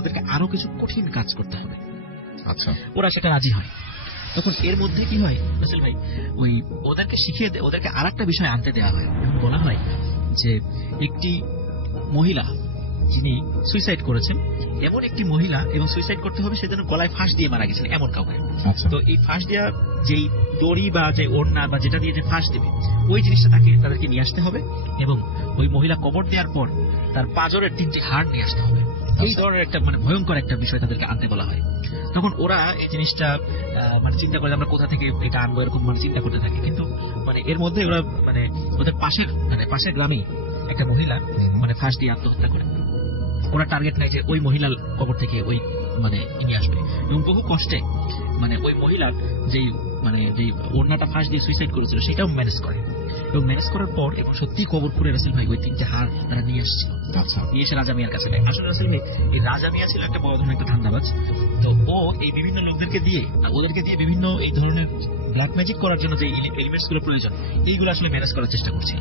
ওদেরকে আরো কিছু কঠিন কাজ করতে হবে। আচ্ছা, ওরা সেটা রাজি হয়। তখন এর মধ্যে কি হয় রাসেল ভাই, ওই ওদেরকে শিখিয়ে ওদেরকে আর একটা বিষয় আনতে দেওয়া হয়। এবং বলা হয় যে একটি মহিলা যিনি সুইসাইড করেছেন, এমন একটি মহিলা, এবং সুইসাইড করতে হবে সেজন্য গলায় ফাঁস দিয়ে মারা গেছেন এমন কাউকে। আচ্ছা, তো এই ফাঁস দেওয়া যেই দড়ি বা যে ওড়না বা যেটা দিয়ে যে ফাঁস দেবে, ওই জিনিসটা তাদেরকে নিয়ে আসতে হবে, এবং ওই মহিলা কবর দেওয়ার পর তার পাঁজরের 3টি হাড় নিয়ে আসতে হবে। এই ধরনের একটা ভয়ঙ্কর একটা বিষয় তাদেরকে আনতে বলা হয়। তখন ওরা এই জিনিসটা চিন্তা করে আমরা কোথা থেকে এটা আনবো, এরকম চিন্তা করতে থাকে। কিন্তু এর মধ্যে ওরা ওদের পাশের গ্রামেই একটা মহিলা ফাঁস দিয়ে আত্মহত্যা করে। ওরা টার্গেট নাই যে ওই মহিলার কবর থেকে ওই নিয়ে আসবে, এবং বহু কষ্টে ওই মহিলার যেই যেই ওড়নাটা ফাঁস দিয়ে সুইসাইড করেছিল সেটাও ম্যানেজ করে। এবং ম্যানেজ করার পর এবং সত্যি কবর করে রাসেল ভাই ওই 3টে হাড় তারা নিয়ে এসেছিল। নিয়ে এসে রাজা মিয়ার কাছে দেয়। আসলে রাসেল ভাই, এই রাজা মিয়া ছিল একটা বড় ধরনের একটা ধান্দাবাজ। তো ও এই বিভিন্ন লোকদেরকে দিয়ে ওদেরকে দিয়ে বিভিন্ন এই ধরনের ব্ল্যাক ম্যাজিক করার জন্য যে এলিমেন্টস গুলো প্রয়োজন এইগুলো আসলে ম্যানেজ করার চেষ্টা করছিল,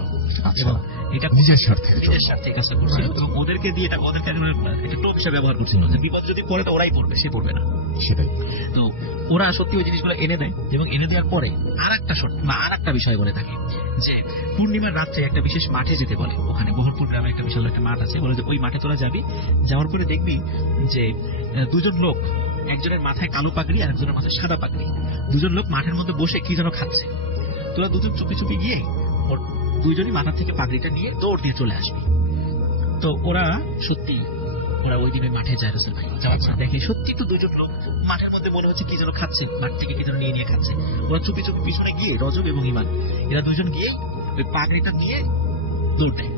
এবং এটা নিজের স্বার্থে কাজটা করছিল। এবং ওদেরকে দিয়ে ওদেরকে একটা টোপ হিসেবে ব্যবহার করছিল, যে বিপদ যদি পড়ে তো ওরাই পড়বে, সে পড়বে না। সেটাই। তো ওরা সত্যি ওই জিনিসগুলো এনে দেয়, এবং এনে দেওয়ার পরে আর একটা বিষয় বলে থাকে যে পূর্ণিমার রাত্রে একটা বিশেষ মাঠে যেতে বলে। ওখানে বহরপুর গ্রামে একটা বিশাল একটা মাঠ আছে, বলে যে ওই মাঠে তোরা যাবি, যাওয়ার পরে দেখবি যে দুজন লোক, একজনের মাথায় কালো পাগড়ি আর একজনের মাথায় সাদা পাগড়ি, দুজন লোক মাঠের মধ্যে বসে কি যেন খাচ্ছে। তোরা দুজন চুপি চুপি গিয়ে ওর দুইজনই মাথা থেকে পাগড়িটা নিয়ে দৌড় দিয়ে চলে আসবি। তো ওরা ওই দিন মাঠে যায় রাসেল ভাই, যাওয়ার পর দেখে সত্যি তো দুজন লোক মাঠের মধ্যে মনে হচ্ছে কি যেন খাচ্ছে, মাঠ থেকে কি যেন নিয়ে খাচ্ছে। ওরা চুপি চুপি পিছনে গিয়ে রজব এবং ইমান এরা দুজন গিয়ে ওই পাগড়িটা নিয়ে দৌড় দেয়।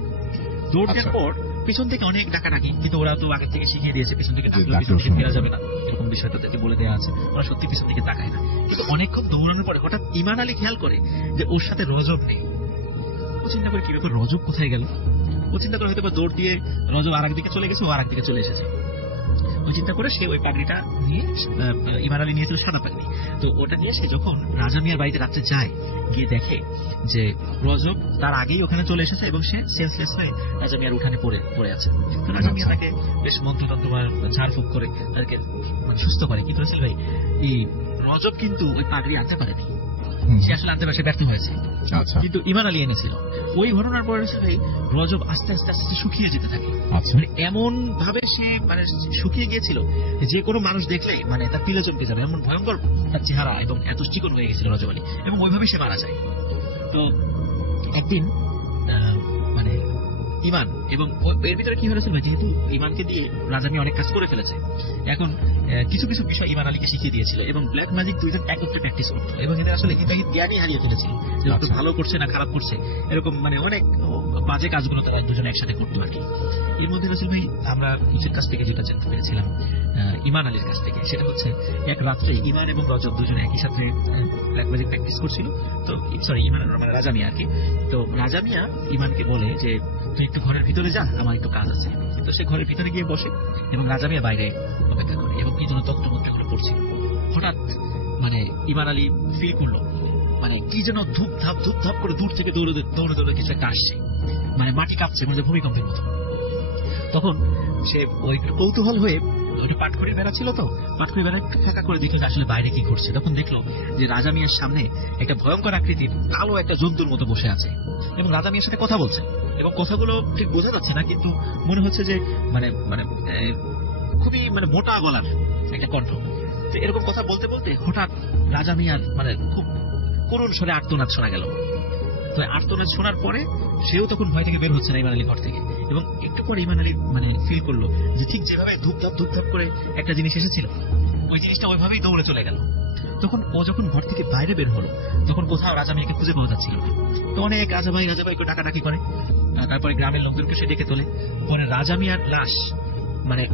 দৌড় দেওয়ার পর পিছন থেকে অনেক ডাকাডাকি, কিন্তু ওরা তো আগে থেকে শিখিয়ে দিয়েছে পিছন থেকে ডাকলে পিছন থেকে ফেরা যাবে না, এরকম বিষয় তাদেরকে বলে দেওয়া আছে। ওরা সত্যি পিছন থেকে তাকায় না। কিন্তু অনেকক্ষণ দৌড়ানোর পরে হঠাৎ ইমান আলী খেয়াল করে যে ওর সাথে রজব নেই। ও চিন্তা করে কি ব্যাপার, রজব কোথায় গেল? ও চিন্তা করে হয়তো দৌড় দিয়ে রজব আর একদিকে চলে গেছে, ও আর একদিকে চলে এসেছে। ওই চিন্তা করে সে ওই পাগড়িটা নিয়ে, ইমান আলী নিয়েছিল সাদা পাগড়ি, তো ওটা নিয়ে সে যখন রাজা মিয়ার বাড়িতে রাত্রে যায়, গিয়ে দেখে যে রজব তার আগেই ওখানে চলে এসেছে, এবং সে সেন্সলেস হয়ে রাজা মিয়ার উঠানে পড়ে আছে। তো রাজা মিয়া তাকে বেশ মন্ত্রতন্ত্র ঝাড়ফুঁক করে তাদেরকে সুস্থ করে। কিন্তু রাসেল ভাই, এই রজব কিন্তু ওই পাগড়ি আনতে পারেনি, সে আসলে আনতে পারে, ব্যর্থ হয়েছে। কিন্তু ইমান আলী এনেছিল। ওই ঘটনার পরে রজব আস্তে আস্তে আস্তে শুকিয়ে যেতে থাকে। এমন ভাবে সে শুকিয়ে গিয়েছিল যে কোনো মানুষ দেখলে তার পিলে চমকে যাবে, এমন ভয়ঙ্কর তার চেহারা, এবং এত চিকন হয়ে গেছিল রজব আলী, এবং ওইভাবে সে মারা যায়। তো একদিন ইমান, এবং এর ভিতরে কি হয়েছিল, যেহেতু ইমানকে দিয়ে রাজা মিয়া অনেক কাজ করে ফেলেছে, এখন কিছু কিছু বিষয় ইমান আলীকে শিখিয়ে দিয়েছিল, এবং ব্ল্যাক ম্যাজিক দুইজন একত্রে প্র্যাকটিস করতো, এবং এদের আসলে জ্ঞানই হারিয়ে ফেলেছিল যে ভালো করছে না খারাপ করছে, এরকম অনেক বাজে কাজগুলো তারা দুজন একসাথে করতো আর কি। এর মধ্যে রাসেল ভাই, আমরা নিজের কাছ থেকে যেটা জানতে পেরেছিলাম ইমান আলীর কাছ থেকে, সেটা হচ্ছে এক রাত্রে ইমান এবং রজব দুজনে একই সাথে ব্ল্যাক ম্যাজিক প্র্যাকটিস করছিল। তো ইমান রাজা মিয়া আর কি। তো রাজা মিয়া ইমানকে বলে যে তুই একটু ঘরের ভিতরে যা, আমার একটু কাজ আছে। তো সে ঘরের ভিতরে গিয়ে বসে, এবং রাজা মিয়া বাইরে অপেক্ষা করে, এবং কি যেন তন্ত্রমন্ত্রগুলো পড়ছিল। হঠাৎ ইমান আলী ফিল করলো কি যেন ধূপ ধাপ করে দূর থেকে দৌড়ে দৌড়ে কিছু একটা আসছে, মাটি কাঁপছে, ভূমিকম্পের মতো। তখন সে ওই কৌতূহল হয়ে ওটা পাটখড়ির বেড়া ছিল, তো পাটখড়ির বেড়া ফাঁকা করে দেখলো আসলে বাইরে কি ঘটছে। তখন দেখলো যে রাজা মিয়ার সামনে একটা ভয়ঙ্কর আকৃতির কালো একটা জন্তুর মতো বসে আছে, এবং রাজা মিয়ার সাথে কথা বলছে, এবং কথাগুলো ঠিক বোঝা যাচ্ছে না, কিন্তু মনে হচ্ছে যে খুবই মোটা গলার একটা কণ্ঠ। তো এরকম কথা বলতে বলতে হঠাৎ রাজা মিয়ার খুব করুণ স্বরে আর্তনাদ শোনা গেল। তো আর্তনাদ শোনার পরে সেও তখন ভয় থেকে বের হচ্ছে না ইমান আলী ঘর থেকে, এবং একটু পরে ইমান আলী ফিল করলো যে ঠিক যেভাবে ধূপধাপ করে একটা জিনিস এসেছিল, ওই জিনিসটা ওইভাবেই দৌড়ে চলে গেল। তখন ও যখন ঘর থেকে বাইরে বের হলো, তখন কোথাও রাজা মিয়াকে খুঁজে পাওয়া যাচ্ছিল না। তো অনেক রাজা ভাই কেউ ডাকাডাকি করে, তারপরে গ্রামের লোকজনকে সে ডেকে তোলে। পরে রাজা মিয়ার লাশ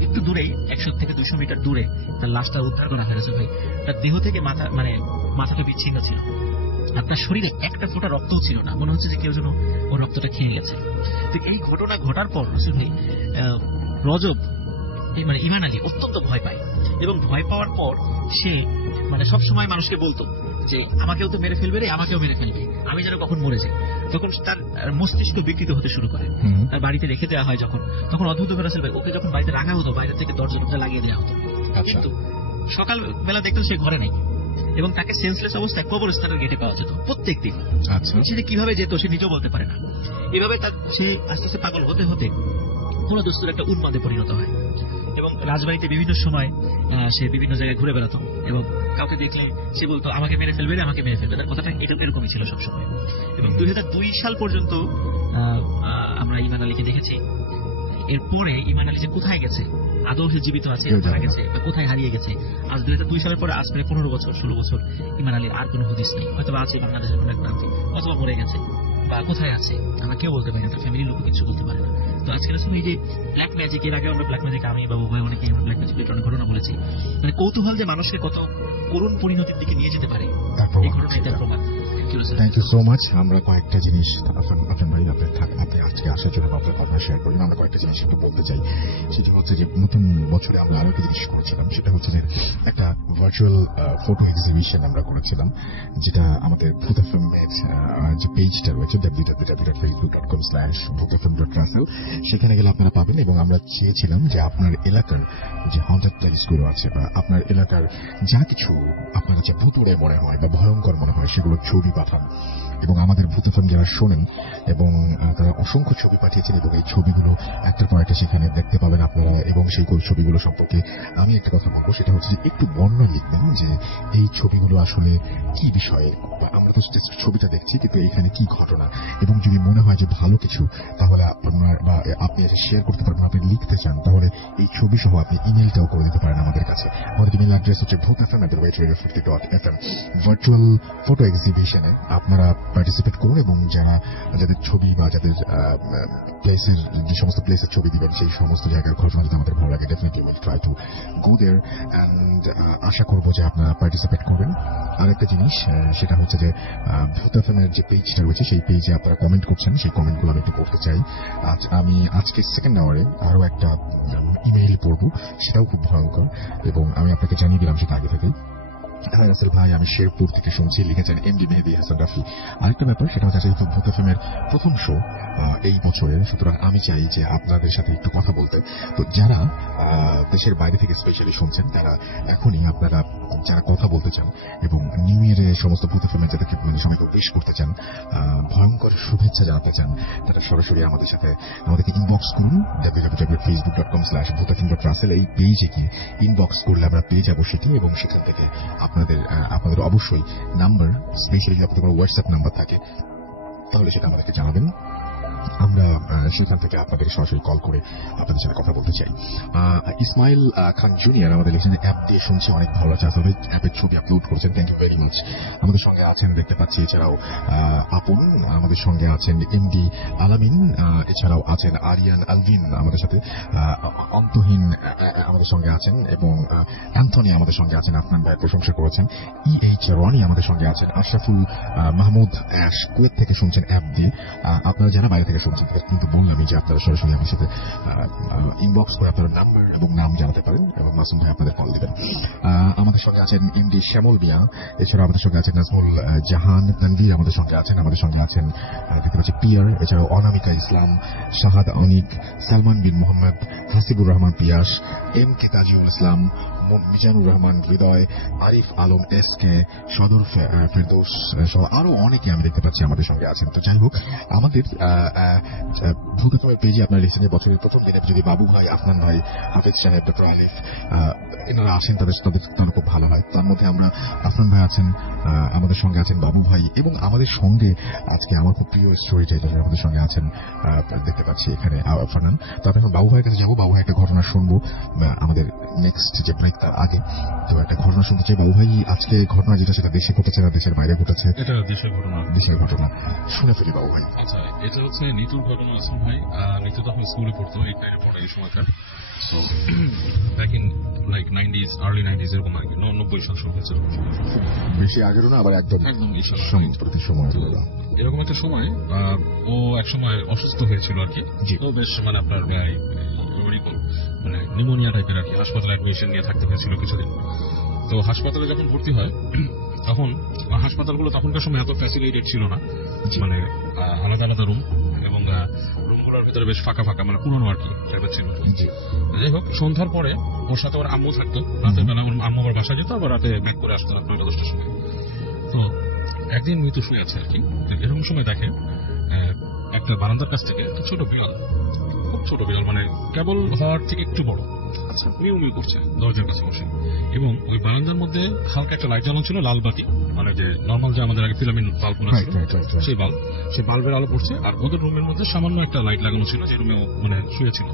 একটু দূরেই 100 থেকে 200 মিটার দূরে তার লাশটা উদ্ধার করা হয়েছে ভাই। তার দেহ থেকে মাথাটা বিচ্ছিন্ন ছিল, আর তার শরীরে একটা ফোঁটা রক্তও ছিল না, মনে হচ্ছে যে কেউ যেন ওর রক্তটা খেয়ে গেছে। তো এই ঘটনা ঘটার পর রজব ইমান আলী অত্যন্ত ভয় পায়, এবং ভয় পাওয়ার পর সে সব সময় মানুষকে বলতো যে আমাকেও তো মেরে ফেলবে রে, আমাকেও মেরে ফেলবে, আমি যেন কখন মরে যাই। তখন তার মস্তিষ্ক বিকৃত হতে শুরু করে। তার বাড়িতে রেখে দেওয়া হয় যখন, তখন অদ্ভুত রাসেল ভাই ওকে যখন বাড়িতে রাখা হতো, বাইরে থেকে দরজা লাগিয়ে দেওয়া হতো, কিন্তু সকাল বেলা দেখতো সে ঘরে নেই, এবং তাকে সেন্সলেস অবস্থায় কবরস্থানের গেটে পাওয়া যেত প্রত্যেক দিন। সে কিভাবে যেত সে নিজেও বলতে পারে না। এভাবে সে আস্তে আস্তে পাগল হতে হতে কোন দোস্তুর একটা উন্মাদে পরিণত হয়, এবং রাজবাড়িতে বিভিন্ন সময় সে বিভিন্ন জায়গায় ঘুরে বেড়াতো, এবং কাউকে দেখলে সে বলতো আমাকে মেরে ফেলবে, আমাকে মেরে ফেলবে। তার কথাটা এরকমই ছিল সবসময়। এবং 2002 সাল পর্যন্ত আমরা ইমান আলীকে দেখেছি। এরপরে ইমান আলী যে কোথায় গেছে, আদৌ সে জীবিত আছে, মারা গেছে, বা কোথায় হারিয়ে গেছে, আজ 2002 সালের পরে আজ প্রায় 15 বছর 16 বছর ইমান আলীর আর কোনো হদিস নেই। হয়তো আছে বাংলাদেশের কোনো এক প্রান্তে, অথবা মরে গেছে, বা কোথায় আছে আমরা কেউ বলতে পারি না, তার ফ্যামিলির লোক কিছু বলতে পারে না। তো আজকের সময় এই যে ব্ল্যাক ম্যাজিক, এর আগে আমরা ব্ল্যাক ম্যাজিক, আমি বা ভাই অনেকে ব্ল্যাক ম্যাজিক অনেক ঘটনা বলেছি, মানে কৌতূহল যে মানুষকে কত করুণ পরিণতির দিকে নিয়ে যেতে পারে, এই ঘটনাই তার প্রমাণ। Thank you so much. আমরা কয়েকটা জিনিস আপনার ভাই আপনি আজকে আসার জন্য আপনার কথা শেয়ার করি। আমরা কয়েকটা জিনিস একটু বলতে চাই। সেটা হচ্ছে যে নতুন বছরে আমরা আরো একটা জিনিস করেছিলাম, সেটা হচ্ছে যে একটা ভার্চুয়াল ফটো এক্সিবিশন আমরা করেছিলাম, যেটা আমাদের ভূত এফএমের যে পেজটা রয়েছে www.facebook.com/bhutfm.russell, সেখানে গেলে আপনারা পাবেন। এবং আমরা চেয়েছিলাম যে আপনার এলাকার যে হন্টেড প্লেসগুলো আছে, বা আপনার এলাকার যা কিছু আপনার কাছে ভুতুড়ে মনে হয় বা ভয়ঙ্কর মনে হয়, সেগুলো ছবি পাঠান। এবং আমাদের ভূত এফএম যারা শোনেন, এবং তারা অসংখ্য ছবি পাঠিয়েছেন, এবং এই ছবিগুলো একটার পর একটা সেখানে দেখতে পাবেন আপনারা। এবং সেই ছবিগুলো সম্পর্কে আমি একটা কথা বলবো, সেটা হচ্ছে যে একটু বর্ণনা লিখবেন যে এই ছবিগুলো আসলে কি বিষয়ে, বা আমরা তো ছবিটা দেখছি, কিন্তু এখানে কি ঘটনা। এবং যদি মনে হয় যে ভালো কিছু, তাহলে আপনার বা আপনি এটা শেয়ার করতে পারবেন। আপনি লিখতে চান, তাহলে এই ছবি সহ আপনি ইমেলটাও করে দিতে পারেন আমাদের কাছে। আমাদের ইমেল অ্যাড্রেস হচ্ছে bhutfm@radio50.fm। ভার্চুয়াল ফটো এক্সিবিশনে আপনারা পার্টিসিপেট করুন, এবং যাদের ছবি বা যাদের প্লেসের যে সমস্ত প্লেসের ছবি দিবেন, সেই সমস্ত জায়গার ঘটনা যদি আমাদের ভালো লাগে, definitely will try to go there, and আশা করবো যে আপনারা পার্টিসিপেট করবেন। আরেকটা জিনিস, সেটা হচ্ছে যে ভূত এফএমের যে পেজটা রয়েছে, সেই পেজে আপনারা কমেন্ট করছেন, সেই কমেন্টগুলো আমি একটু পড়তে চাই। আমি আজকে সেকেন্ড আওয়ারে আরো একটা ইমেইল পড়বো, সেটাও খুব ভয়ঙ্কর, এবং আমি আপনাকে জানিয়ে দিলাম সেটা আগে থেকেই। হ্যাঁ রাসেল ভাই, আমি শেরপুর থেকে শুনছি, লিখেছেন এমডি মেহেদী হাসান রাফি। আরেকটা ব্যাপার, সেটা হচ্ছে যেহেতু ভূত এফএমের প্রথম শো এই বছরে, সুতরাং আমি চাই যে আপনাদের সাথে একটু কথা বলতে। তো যারা দেশের বাইরে থেকে স্পেশালি শুনছেন, তারা এখনই আপনারা যারা কথা বলতে চান, এবং নিউ ইয়ারে সমস্ত ভূত এফএমের যাদেরকে সবাইকে উইশ করতে চান, ভয়ঙ্কর শুভেচ্ছা জানাতে চান, তারা সরাসরি আমাদেরকে ইনবক্স করুন www.facebook.com/bhutfm.russell। এই পেজে গিয়ে ইনবক্স করলে আমরা পেয়ে যাবো সেটি, এবং সেখান থেকে আপনাদের অবশ্যই নাম্বার, স্পেশালি আপনাদের কোনো হোয়াটসঅ্যাপ নাম্বার থাকে, তাহলে সেটা আমাদেরকে জানাবেন। আমরা সেখান থেকে আপনাদের সরাসরি কল করে আপনাদের সাথে কথা বলতে চাই। ইসমাইল খান জুনিয়র আমাদের লিখেছেন, অ্যাপ দিয়ে শুনছি, অনেক ভালো আছে, আসলে অ্যাপের ছবি আপলোড করেছেন, থ্যাংক ইউ ভেরি মাচ। আমাদের সঙ্গে আছেন দেখতে পাচ্ছি, এছাড়াও আপন আমাদের সঙ্গে আছেন, এমডি আলামিন, এছাড়াও আছেন আরিয়ান আলভিন আমাদের সাথে, অন্তহীন আমাদের সঙ্গে আছেন, এবং অ্যান্থনি আমাদের সঙ্গে আছেন, আফনান ভাইয়ের প্রশংসা করেছেন। EH রনি আমাদের সঙ্গে আছেন, আশরাফুল মাহমুদ অ্যাশ কুয়েত থেকে শুনছেন অ্যাপ দিয়ে। আপনারা যারা বাইরে থেকে শুনছেন, কিন্তু বললামই যে আপনারা সরাসরি আমার সাথে ইনবক্স করে আপনার নাম্বার এবং নাম জানাতে পারেন, এবং মাসুম ভাই আপনাদের কল দিবেন। আমাদের সঙ্গে আছেন এমডি শ্যামল মিয়া, এছাড়া আমাদের সঙ্গে আছেন নাজমুল জাহান তানভীর, আমাদের সঙ্গে আছেন দেখতে পাচ্ছি পিয়ার, এছাড়াও অনামিকা ইসলাম, শাহাদ অনিক, সালমান বিন মোহাম্মদ, হাসিবুর রহমান পিয়াস, এম কে তাজিউল ইসলাম, মিজানুর রহমান হৃদয়, আরিফ আলম SK, সদর ফেরদৌস সহ আরো অনেকে আমি দেখতে পাচ্ছি আমাদের সঙ্গে আছেন। তো যাই হোক, আমাদের ভূত এফএমের পেজে আপনারা লিখছেন যে বছরের প্রথম দিনে যদি বাবু ভাই, আফনান ভাই, হাফিজ সাহেব, ডক্টর আলিফ এনারা আসেন, তাদের খুব ভালো হয়। তার মধ্যে আমরা আফনান ভাই আছেন, আমাদের সঙ্গে আছেন বাবু ভাই, এবং আমাদের সঙ্গে আজকে আমার খুব প্রিয় স্টোরি টাইটার আমাদের সঙ্গে আছেন, দেখতে পাচ্ছি এখানে ফারহান। তো এখন বাবু ভাইয়ের কাছে যাবো, বাবু ভাই একটা ঘটনা শুনবো আমাদের নেক্সট যে ব্রেক, তার আগে তো একটা ঘটনা শুনতে চাই। বাবু ভাই, আজকে ঘটনা যেটা, সেটা দেশে ঘটেছে না দেশের বাইরে ঘটেছে? এটা দেশের ঘটনা শুনে ফেলি বাবু ভাই। আচ্ছা, এটা হচ্ছে নিতুর ঘটনা। আসুন ভাই, নিতু তখন স্কুলে পড়তো, এই টাইমে পড়ে এই সময়কার। So back in like 90s, early 90s এরকম আর কি, 90 সাল হয়েছিল, বেশি আগেরও না, আবার একদম সময় এরকম একটা সময়। ও এক সময় অসুস্থ হয়েছিল আর কি। তো বেশ মানে আপনার মানে নিউমোনিয়া টাইপের আর কি, হাসপাতালে অ্যাডমিশন নিয়ে থাকতে হয়েছিল কিছুদিন। তো হাসপাতালে যখন ভর্তি হয় তখন হাসপাতালগুলো তখনকার সময় এত ফ্যাসিলিটেড ছিল না, মানে আলাদা আলাদা রুম, এবং রুমগুলোর ভিতরে বেশ ফাঁকা ফাঁকা, মানে পুরনো আর কি টাইপের ছিল। যাই হোক, সন্ধ্যার পরে ওর সাথে ওর আম্মু থাকতো, রাতের বেলা ওর আম্মু আবার বাসা যেত, আবার রাতে ব্যাক করে আসতো রাত 9-10টার সময়। তো একদিন মৃত্যু শুয়ে আছে আর কি, এরকম সময় দেখে একটা বারান্দার কাছ থেকে একটা ছোট বিড়াল, খুব ছোট বিড়াল, মানে কেবল হওয়ার থেকে একটু বড়, আচ্ছা মিউ মিউ করছে দরজার কাছে বসে। এবং ওই বারান্দার মধ্যে হালকা একটা লাইট জ্বালানো ছিল, লাল বাতি, মানে যে নর্মাল যে আমাদের আগে ফিলামেন্ট বাল্ব ছিল সেই বাল্বের আলো পড়ছে। আর ওদের রুমের মধ্যে সামান্য একটা লাইট লাগানো ছিল, যে রুমে মানে শুয়েছিল।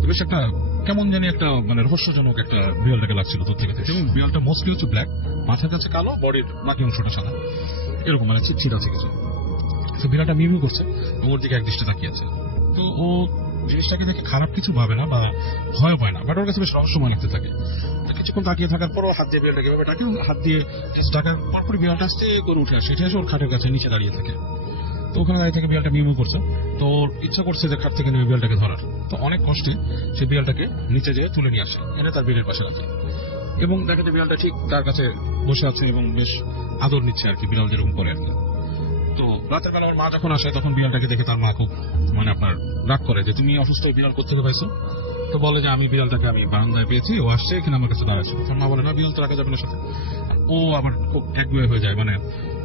তো বেশ একটা কেমন জানি একটা মানে রহস্যজনক একটা বিড়ালটাকে লাগছিল দূর থেকে। এবং বিড়ালটা মোস্টলি হচ্ছে ব্ল্যাক, মাথার কাছে কালো, বডির বাকি অংশটা সাদা, এরকম মানে ছিট আছে কিছু। তো বিড়ালটা মিউ মিউ করছে এবং ওর দিকে এক দৃষ্টি তাকিয়ে আছে। তো ও জিনিসটাকে দেখে খারাপ কিছু ভাবে না বা ভয় পায় না, বাট ওর কাছে বেশ রহস্যময় লাগতে থাকে। কিছুক্ষণ তাকিয়ে থাকার পরও হাত দিয়ে বিড়ালটাকে এভাবে ডাকে, হাত দিয়ে ডাকার পরপরই বিড়ালটা আস্তে করে উঠে আসে, এসে ওর খাটের কাছে নিচে দাঁড়িয়ে থাকে। তো ওখানে দাঁড়িয়ে থেকে বিড়ালটা মিউ মিউ করছে। তো ওর ইচ্ছা করছে যে খাট থেকে নেমে বিড়ালটাকে ধরার। তো অনেক কষ্টে সে বিড়ালটাকে নিচে যেয়ে তুলে নিয়ে আসে, এনে তার বেডের পাশে রাখে। এবং দেখে যে বিড়ালটা ঠিক তার কাছে বসে আছে এবং বেশ আদর নিচ্ছে আর কি, বিড়াল যেরকম করে আর কি। তো রাতের বেলা ওর মা যখন আসে তখন বিড়ালটাকে দেখে তার মা খুব মানে আপনার রাগ করে যে তুমি অসুস্থ বিড়াল কোথেকে পাইছো। তো বলে যে আমি বিড়ালটাকে আমি বারান্দায় পেয়েছি, ও আসছে এখানে আমার কাছে দাঁড়াচ্ছে। তোর মা বলে না, বিড়াল তো রাখা যাবে না সাথে। ও আবার খুব একগুয়ে হয়ে যায়, মানে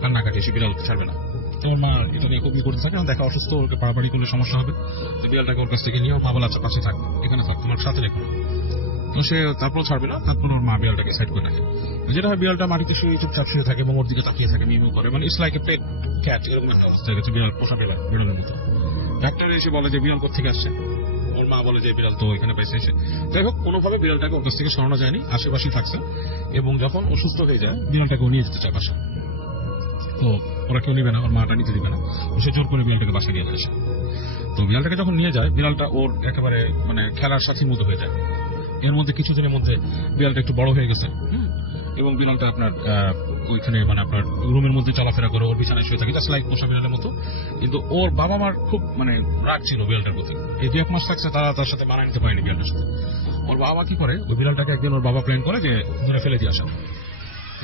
কান্নাকাটি, সে বিড়াল ছাড়বে না। তো ওর মা এটা নিয়ে খুবই করতে থাকে, দেখা অসুস্থ, ওকে পাড়াপাড়ি করলে সমস্যা হবে। তো বিড়ালটাকে ওর কাছ থেকে নিয়ে ওর মা বলে আচ্ছা পাশে থাক, এখানে থাক, তোমার সাথে রেখো। তো সে তারপর ছাড়বে না, তারপর ওর মা বিড়ালটাকে সাইড করে রাখে। যেটা হয় বিড়ালটা মাটিতে শুয়ে চুপচাপ শুয়ে থাকে এবং ওর দিকে তাকিয়ে থাকে, মিউ মিউ করে, মানে it's like a pet cat, এরকম একটা অবস্থা হয়ে গেছে বিড়াল, পোষা বিড়ালের মতো। ডাক্তার এসে বলে যে বিড়াল কোথেকে আসছে, ওর মা বলে যে বিড়াল তো এখানে পাইছে এসে। যাই হোক, কোনোভাবে বিড়ালটাকে ওর কাছ থেকে সরানো যায়নি, আশেপাশেই থাকছে। এবং যখন অসুস্থ হয়ে যায় বিড়ালটাকে ও নিয়ে যেতে চায় বাসা। তো ওরা কেউ নিবে না, ওর মাটা নিতে দিবে না, সে জোর করে বিড়ালটাকে বাসা নিয়ে আসে। তো বিড়ালটাকে যখন নিয়ে যায়, বিড়ালটা ওর একেবারে মানে খেলার সাথীর মতো হয়ে যায়। এর মধ্যে কিছুদিনের মধ্যে বিড়ালটা একটু বড় হয়ে গেছে, এবং বিড়ালটা আপনার ওইখানে মানে আপনার রুমের মধ্যে চলাফেরা করে, ওর বিছানায় শুয়ে থাকে, জাস্ট লাইক পোষা বিড়ালের মতো। কিন্তু ওর বাবা মার খুব মানে রাগ ছিল বিড়ালটার প্রতি। এই 2-1 মাস থাকছে, তারা তার সাথে মানায় নিতে পারেনি বিড়ালটার সাথে। ওর বাবা কি করে, ওই বিড়ালটাকে একদিন ওর বাবা প্ল্যান করে যে ধরে ফেলে দিয়ে আসা।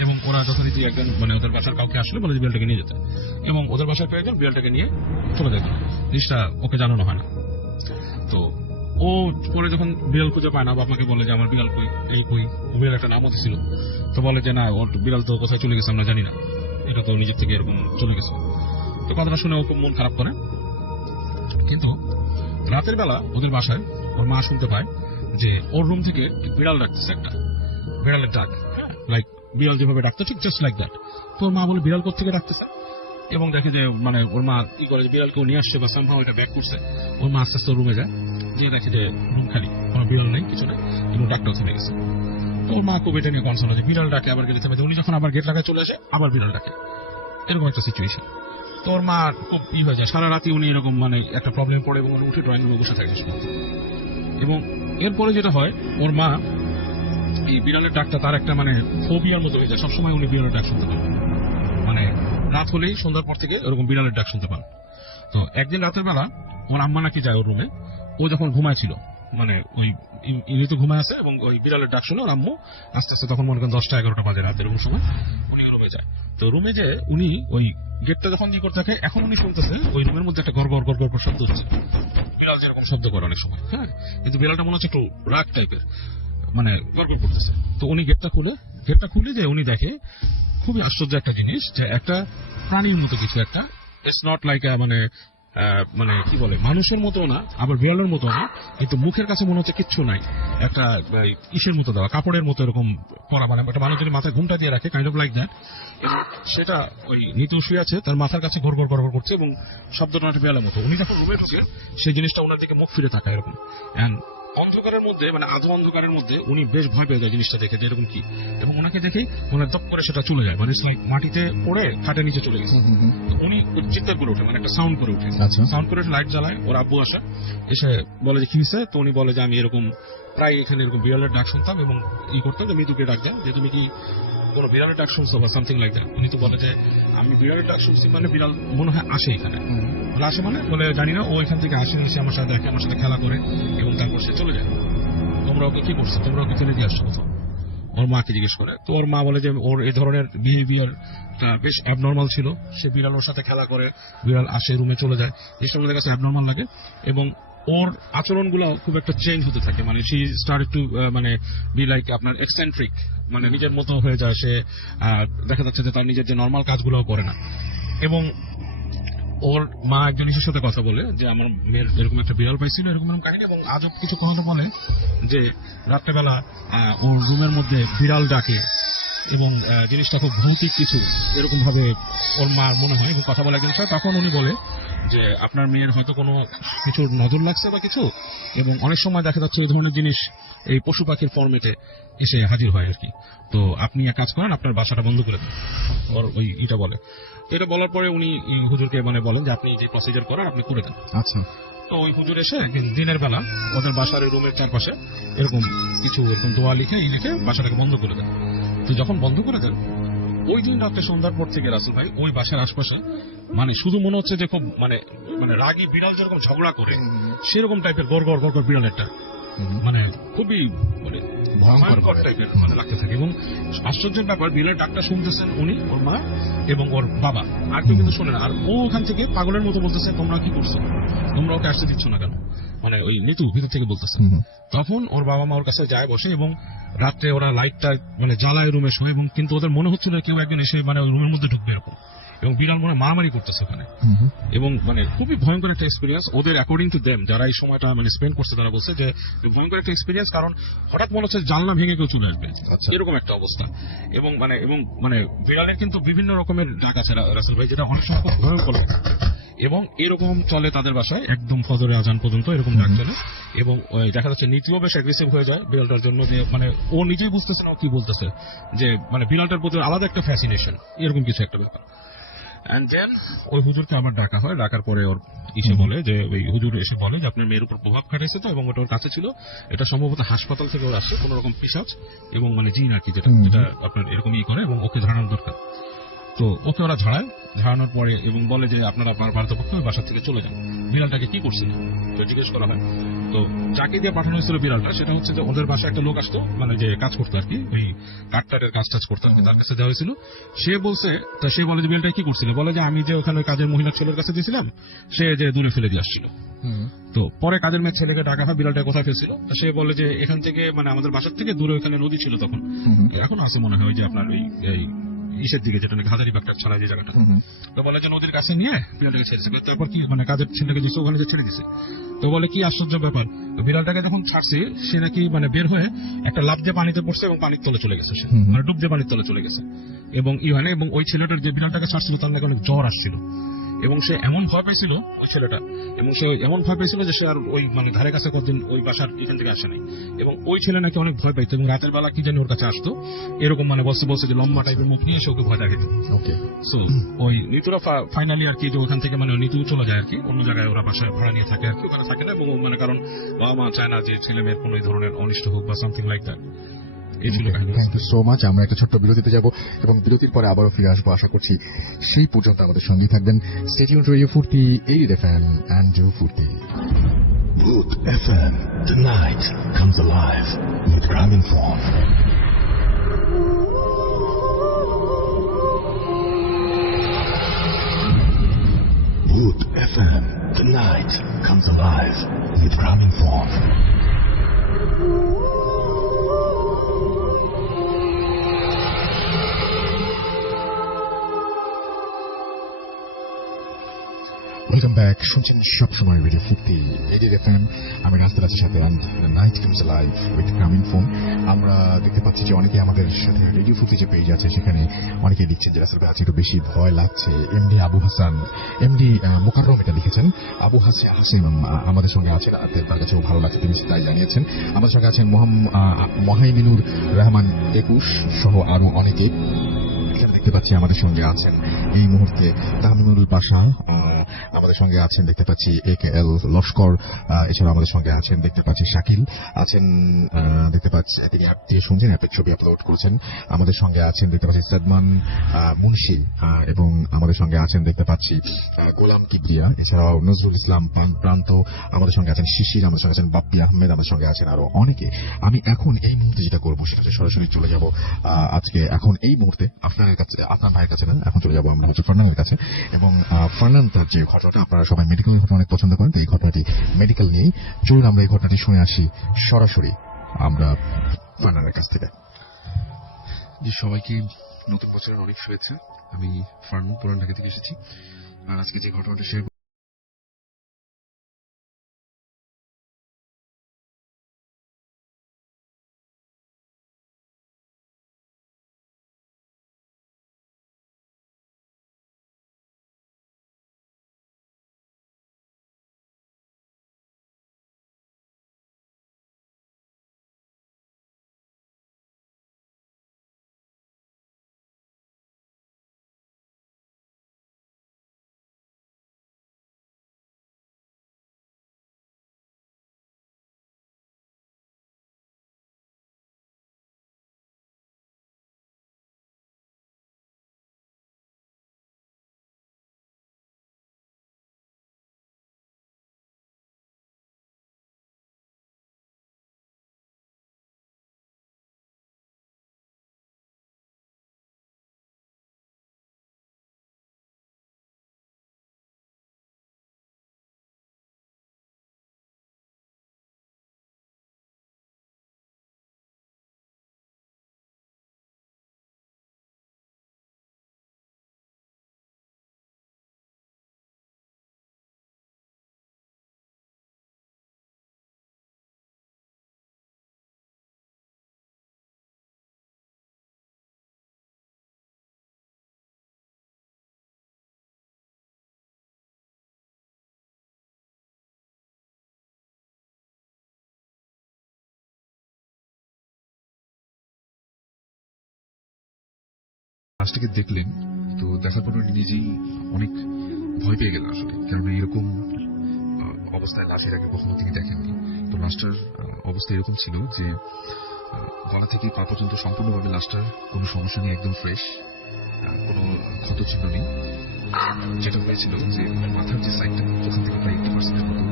এবং ওরা যথারীতি একদিন মানে ওদের বাসার কাউকে আসলে বলে যে বিড়ালটাকে নিয়ে যেতে, এবং ওদের বাসায় পেয়ে বিড়ালটাকে নিয়ে চলে যেত। জিনিসটা ওকে জানানো হয় না। তো ও পরে যখন বিড়াল খুঁজে পায় না, বাবাকে বলে যে আমার বিড়াল কই, এই কই। বিড়াল একটা নামও ছিল। তো বলে যে না, ওর বিড়াল তো কোথায় চলে গেছে আমরা জানি না, এটা তো নিজের থেকে এরকম চলে গেছে। তো কথাটা শুনে ও খুব মন খারাপ করে। কিন্তু রাতের বেলা ওদের বাসায় ওর মা শুনতে পায় যে ওর রুম থেকে বিড়াল ডাকতেছে, একটা বিড়ালের ডাক, হ্যাঁ, লাইক বিড়াল যেভাবে ডাকতো ঠিক জাস্ট লাইক দ্যাট। তো ওর মা বলে বিড়াল কোথেকে ডাকতেছে, এবং দেখে যে মানে ওর মা কি করে, বিড়ালকেও নিয়ে আসছে বা সামহাও এটা ব্যাক করছে। ওর মা আস্তে আস্তে রুমে যায়, গিয়ে দেখে যে রুম খালি, কোনো বিড়াল নেই, কিছু নেই, কিন্তু ডাকটাও থেমে গেছে। তো ওর মা খুব এটা নিয়ে কনসার্ন যে বিড়াল ডাকে আবার গেলে থেমে যায়, উনি যখন আবার গেট লাগায় চলে আসে আবার বিড়াল ডাকে, এরকম একটা সিচুয়েশন। তো ওর মা খুব হয়ে যায়, সারা রাতে উনি এরকম মানে একটা প্রবলেম পড়ে এবং উনি উঠে ড্রয়িং রুমে বসে থাকে। এবং এরপরে যেটা হয়, ওর মা এই বিড়ালের ডাকটা তার একটা মানে ফোবিয়ার মতো হয়ে যায়, সবসময় উনি বিড়ালের ডাক শুনতে পান, মানে রাত হলেই সন্ধ্যার পর থেকে এরকম বিড়ালের ডাক শুনতে পান। তো একদিন রাতের বেলা ওর আম্মা নাকি যায় ওর রুমে, ও যখন ঘুমাইছিল, মানে ওই ইনি তো ঘুমায় আছে, এবং ওই বিড়ালের ডাক শুনে ওর আম্মু আস্তে আস্তে, তখন মনে করেন 10টা-11টা বাজে রাতের এরকম সময়, উনি রুমে যায়। তো রুমে যে উনি ওই গেটটা যখন দিয়ে করতে থাকে, এখন উনি শুনতেছে ওই রুমের মধ্যে একটা গড় গড় গড় গড় শব্দ হচ্ছে, বিড়াল যেরকম শব্দ করে অনেক সময়, হ্যাঁ, কিন্তু বিড়ালটা মনে হচ্ছে একটু রাগ টাইপের, মানে গড় গড় করতেছে। তো উনি গেটটা খুলে যে উনি দেখে খুবই আশ্চর্য একটা জিনিস, যে একটা প্রাণীর মতো কিছু একটা, ইটস নট লাইক মানে কি বলে মানুষের মতো না, আবার বিড়ালের মতো না, কিন্তু মুখের কাছে মনে হচ্ছে কিচ্ছু নাই, একটা ইসের মতো দেওয়া, কাপড়ের মতো এরকম পরা, মানে একটা মানুষ যদি মাথায় ঘুমটা দিয়ে রাখে, কাইন্ড অফ লাইক দ্যাট। সেটা ওই নিতু শুয়ে আছে, তার মাথার কাছে ঘর ঘর ঘর ঘর করছে, এবং শব্দটা একটা বিড়ালের মতো। উনি যখন রুমে ঢুকে, সেই জিনিসটা ওনার দিকে মুখ ফিরে তাকায় এরকম, এন্ড অন্ধকারের মধ্যে, মানে আধো অন্ধকারের মধ্যে উনি বেশ ভয় পেয়ে যায় জিনিসটা দেখে যে এরকম কি, এবং ওনাকে দেখেই মানে দপ করে সেটা চলে যায়, মানে মাটিতে পড়ে খাটের নিচে চলে গেছে। উনি চিৎকার করে ওঠে, মানে একটা সাউন্ড করে ওঠে, সাউন্ড করে লাইট জ্বালায়। ওর আব্বু আসে, এসে বলে যে কি হয়েছে। তো উনি বলে যে আমি এরকম প্রায় এখানে এরকম বিড়ালের ডাক শুনতাম এবং ই করতাম, যে মৃদুকে ডাক দেয় যে তুমি কি কোনো বিড়ালের ডাক শুনছো বা সামথিং লাইক দ্যাট। উনি তো বলে যে আমি বিড়ালের ডাক শুনছি, মানে বিড়াল মনে হয় আসে এখানে। বলে আসে মানে, বলে জানি না, ও এখান থেকে আসে, এসে আমার সাথে দেখে, আমার সাথে খেলা করে, এবং তারপর সে চলে যায়। তোমরা ওকে কি করছো, তোমরা ওকে ফেলে দিয়ে আসছো কোথাও। ওর মাকে জিজ্ঞেস করে, তো ওর মা বলে যে ওর এই ধরনের বিহেভিয়ার বেশ অ্যাবনর্মাল ছিল। সে বিড়াল ওর সাথে খেলা করে, বিড়াল আসে রুমে চলে যায়, এসব আমাদের কাছে অ্যাবনর্মাল লাগে। এবং ওর আচরণগুলো খুব একটা চেঞ্জ হতে থাকে, মানে সি স্টার্ট টু মানে বি লাইক আপনার এক্সেন্ট্রিক, মানে নিজের মতো হয়ে যায় সে। দেখা যাচ্ছে যে তার নিজের যে নর্মাল কাজগুলোও করে না। এবং ওর মা একজন ইসের সাথে কথা বলে যে আমার মেয়ের এরকম একটা বিড়াল পাইছিল, এরকম এরকম কাহিনী। এবং আজব কিছু কথা বলে যে রাত্রেবেলা ওর রুমের মধ্যে বিড়াল ডাকে এবং জিনিসটা খুব ভৌতিক কিছু এরকম ভাবে ওর মার মনে হয়। এবং কথা বলে একজন সাথে, তখন উনি বলে যে আপনার মেয়ের হয়তো কোনো কিছুর নজর লাগছে বা কিছু। এবং অনেক সময় দেখা যাচ্ছে এই ধরনের জিনিস এই পশু পাখির ফরম্যাটে এসে হাজির হয় আর কি। তো আপনি এক কাজ করেন, আপনার বাসাটা বন্ধ করে দেন, ওর ওই এটা বলে। তো এটা বলার পরে উনি হুজুরকে মানে বলেন যে আপনি যে প্রসিজার করেন আপনি করে দেন। আচ্ছা, তো ওই হুজুর এসে একদিন দিনের বেলা ওদের বাসার রুমের চারপাশে এরকম কিছু এরকম দোয়া লিখে বাসাটাকে বন্ধ করে দেন। তো যখন বন্ধ করে দেন, ওই দিন রাত্রে সন্ধ্যার পর থেকে রাসেল ভাই ওই বাসার আশপাশে মানে শুধু মনে হচ্ছে যে খুব মানে মানে রাগী বিড়াল যেরকম ঝগড়া করে সেরকম টাইপের গড় গড় গড় গড় বিড়াল একটা মানে খুবই মানে ভয়ঙ্কর টাইপের মানে লাগতে থাকে। এবং আশ্চর্যের ব্যাপার, বিড়ালের ডাকটা শুনতেছেন উনি, ওর মা এবং ওর বাবা, আর কেউ কিন্তু শোনে না। আর ও ওখান থেকে পাগলের মতো বলতেছে তোমরা কি করছো, তোমরা ওকে আসতে দিচ্ছ না কেন, মানে ওই নিতু ভিতর থেকে বলতেছে। তখন ওর বাবা মা ওর কাছে যায় বসে এবং রাত্রে ওরা লাইটটা মানে জ্বালায় রুমে শোয়। এবং কিন্তু ওদের মনে হচ্ছিল কেউ একজন এসে মানে ওই রুমের মধ্যে ঢুকবে এরকম। এবং বিড়াল মনে হয় মারামারি করতেছে ওখানে। এবং মানে খুবই ভয়ঙ্কর একটা এক্সপিরিয়েন্স ওদের, অ্যাকর্ডিং টু দেম, যারা এই সময়টা মানে স্পেন্ড করছে তারা বলছে যে ভয়ঙ্কর একটা এক্সপিরিয়েন্স। কারণ হঠাৎ মনে হচ্ছে জানলা ভেঙে কেউ চলে আসবে, এরকম একটা অবস্থা। এবং মানে বিড়ালের কিন্তু বিভিন্ন রকমের ডাক আছে রাসেল ভাই, যেটা অনেক সময় খুব ভয়ঙ্কর। এবং এরকম চলে তাদের বাসায় একদম ফজরে আজান পর্যন্ত এরকম ডাক চলে। এবং দেখা যাচ্ছে নীতিও বেশ অ্যাগ্রেসিভ হয়ে যায় বিড়ালটার জন্য, যে মানে ও নিজেই বুঝতেছে না ও কি বলতেছে, যে মানে বিড়ালটার প্রতি আলাদা একটা ফ্যাসিনেশন, এরকম কিছু একটা ব্যাপার। এন্ড দেন ওই হুজুরকে আবার ডাকা হয়। ডাকার পরে ওর এসে বলে যে ওই হুজুর এসে বলে যে আপনার মেয়ের উপর প্রভাব খাটাইছে তো, এবং ওটা ওর কাছে ছিল, এটা সম্ভবত হাসপাতাল থেকে ওর আসছে কোন রকম পিশাচ এবং মানে জিন আর কি, যেটা আপনার এরকম করে, এবং ওকে ঝাড়ানোর দরকার। তো ওকে ওরা ঝাড়ানোর পরে এবং বলে যে আপনারা আপনার পারতপক্ষে বাসা থেকে চলে যান। বিড়ালটাকে কি করছিলেন তো জিজ্ঞেস করা হয়। তো যাকে দিয়ে পাঠানো হয়েছিল বিড়ালটা, সেটা হচ্ছে যে ওদের বাসায় একটা লোক আসতো, মানে যে কাজ করতো আর কি, ওই কাঠটাটের কাজ টাজ করতো আর কি, তার কাছে দেওয়া হয়েছিল। সে বলে যে বিড়ালটা কি করছিল, বলে যে আমি যে ওখানে কাজের মহিলার ছেলের কাছে দিয়েছিলাম, সে যে দূরে ফেলে দিয়ে আসছিল। তো পরে কাজের মেয়ে ছেলেকে ডাকা হয়, বিড়ালটা কোথায় ফেলছিল। সে বলে যে এখান থেকে মানে আমাদের বাসার থেকে দূরে ওখানে নদী ছিল তখন, এখন আছে মনে হয় যে আপনার এই ইসের দিকে, যেটা নাকি হাজারিবাগটা ছাড়া যে জায়গাটা। তো বলে যে নদীর কাছে নিয়ে বিড়ালটাকে ছেড়েছে। তারপর কি মানে কাজের ছেলেকে দিচ্ছে ওখানে যে ছেড়ে দিছে। তো বলে কি আশ্চর্য ব্যাপার, বিড়ালটাকে যখন ছাড়ছে সে নাকি মানে বের হয়ে একটা লাফ দিয়ে পানিতে পড়ছে এবং পানির তলে চলে গেছে, সে মানে ডুব দিয়ে পানির তলে চলে গেছে। এবং এবং ওই ছেলেটার যে বিড়ালটাকে ছাড়ছিল তার নাকি অনেক জ্বর আসছিল। এবং সে এমন ভয় পেয়েছিল ওই ছেলেটা, এবং সে এমন ভয় পেয়েছিল যে সে আর ওই মানে ধারে কাছে কতদিন ওই বাসার এখান থেকে আসে নাই। এবং ওই ছেলে নাকি অনেক ভয় পাইতো, এবং রাতের বেলা কি জানি ওর কাছে আসতো এরকম, মানে বলছে যে লম্বা টাইপের মুখ নিয়ে এসে ওকে ভয় দেখাইতো। সো ওই নিতুরা ফাইনালি আর কি, যে ওখান থেকে মানে নিতু চলে যায় আর কি, অন্য জায়গায় ওরা বাসায় ভাড়া নিয়ে থাকে আর কি, ওখানে থাকে না। এবং মানে কারণ বাবা মা চায় না যে ছেলে মেয়ের কোনো ধরনের অনিষ্ট হোক বা something like that. Thank you so much. আমরা একটা ছোট্ট বিরতিতে যাব এবং বিরতির পরে আবারও ফিরে আসবো। আশা করছি সেই পর্যন্ত আমাদের সঙ্গেই থাকবেন। স্টে টিউনড রেডিও ফুর্তি, এইট এফএম এন্ড ফুর্তি। Booth FM, the night comes alive with Gramophone. Booth FM, the night comes alive with Gramophone. Welcome back. শুনছেন সবসময় রেডিও ফুর্তি, এইট এফএম। আমি রাস্তার সাথে night comes live with Grameenphone. আমরা দেখতে পাচ্ছি যে অনেকে আমাদের সাথে রেডিও ফুর্তি যে পেজ আছে সেখানে অনেকে লিখছেন যে রাসেল ভাই আজকে একটু বেশি ভয় লাগছে। এমডি আবু হাসান, এমডি মোকাররম এটা লিখেছেন। আবু হাসিম আমাদের সঙ্গে আছেন, তার কাছেও ভালো লাগছে, তিনি তাই জানিয়েছেন। আমাদের সঙ্গে আছেন মোহাইমিনুর রহমান 21 সহ আরো অনেকে। দেখতে পাচ্ছি আমাদের সঙ্গে আছেন এই মুহূর্তে তামিমুল পাশা, আমাদের সঙ্গে আছেন দেখতে পাচ্ছি AKL লস্কর, এছাড়া আমাদের সঙ্গে আছেন দেখতে পাচ্ছি শাকিল আছেন, দেখতে পাচ্ছি তিনি অ্যাপ দিয়ে শুনছেন, অ্যাপের ছবি আপলোড করেছেন। আমাদের সঙ্গে আছেন দেখতে পাচ্ছি সাদমান মুন্সি, এবং আমাদের সঙ্গে আছেন দেখতে পাচ্ছি গোলাম কিবরিয়া, এছাড়াও নজরুল ইসলাম প্রান্ত, আমাদের সঙ্গে আছেন শিশির, আমাদের সঙ্গে আছেন বাপ্পি আহমেদ, আমাদের সঙ্গে আছেন আরো অনেকে। আমি এখন এই মুহূর্তে যেটা করবো সেটা হচ্ছে সরাসরি চলে যাব আজকে এখন এই মুহূর্তে আপনার কাছে, আপনার ভাইয়ের কাছে না, এখন চলে যাবো আমরা হচ্ছে ফার্নানের কাছে। এবং ফার্নান তার যে ঘটনাটা, আপনারা সবাই মেডিকেল ঘটনা অনেক পছন্দ করেন, তো এই ঘটনাটি মেডিকেল নিয়েই। চলুন আমরা এই ঘটনাটি শুনে আসি সরাসরি আমরা ফার্নানের কাছ থেকে। যে সবাইকে নতুন বছরের অনেক শুভেচ্ছা। আমি ফার্নান পুরান ঢাকা থেকে এসেছি, আর আজকে যে ঘটনাটা শেয়ার লাশটাকে দেখলেন, তো দেখার পর উনি নিজেই অনেক ভয় পেয়ে গেলেন আসলে, কেননা এরকম অবস্থায় লাশের আগে কখনো তিনি দেখেননি। তো লাশটার অবস্থা এরকম ছিল যে গলা থেকে পা পর্যন্ত সম্পূর্ণভাবে লাশটার কোনো সমস্যা নেই, একদম ফ্রেশ, কোনো ক্ষত চিহ্ন নেই। যেটা হয়েছিল যে মাথার যে সাইডটা, ওখান থেকে প্রায় 80% মতো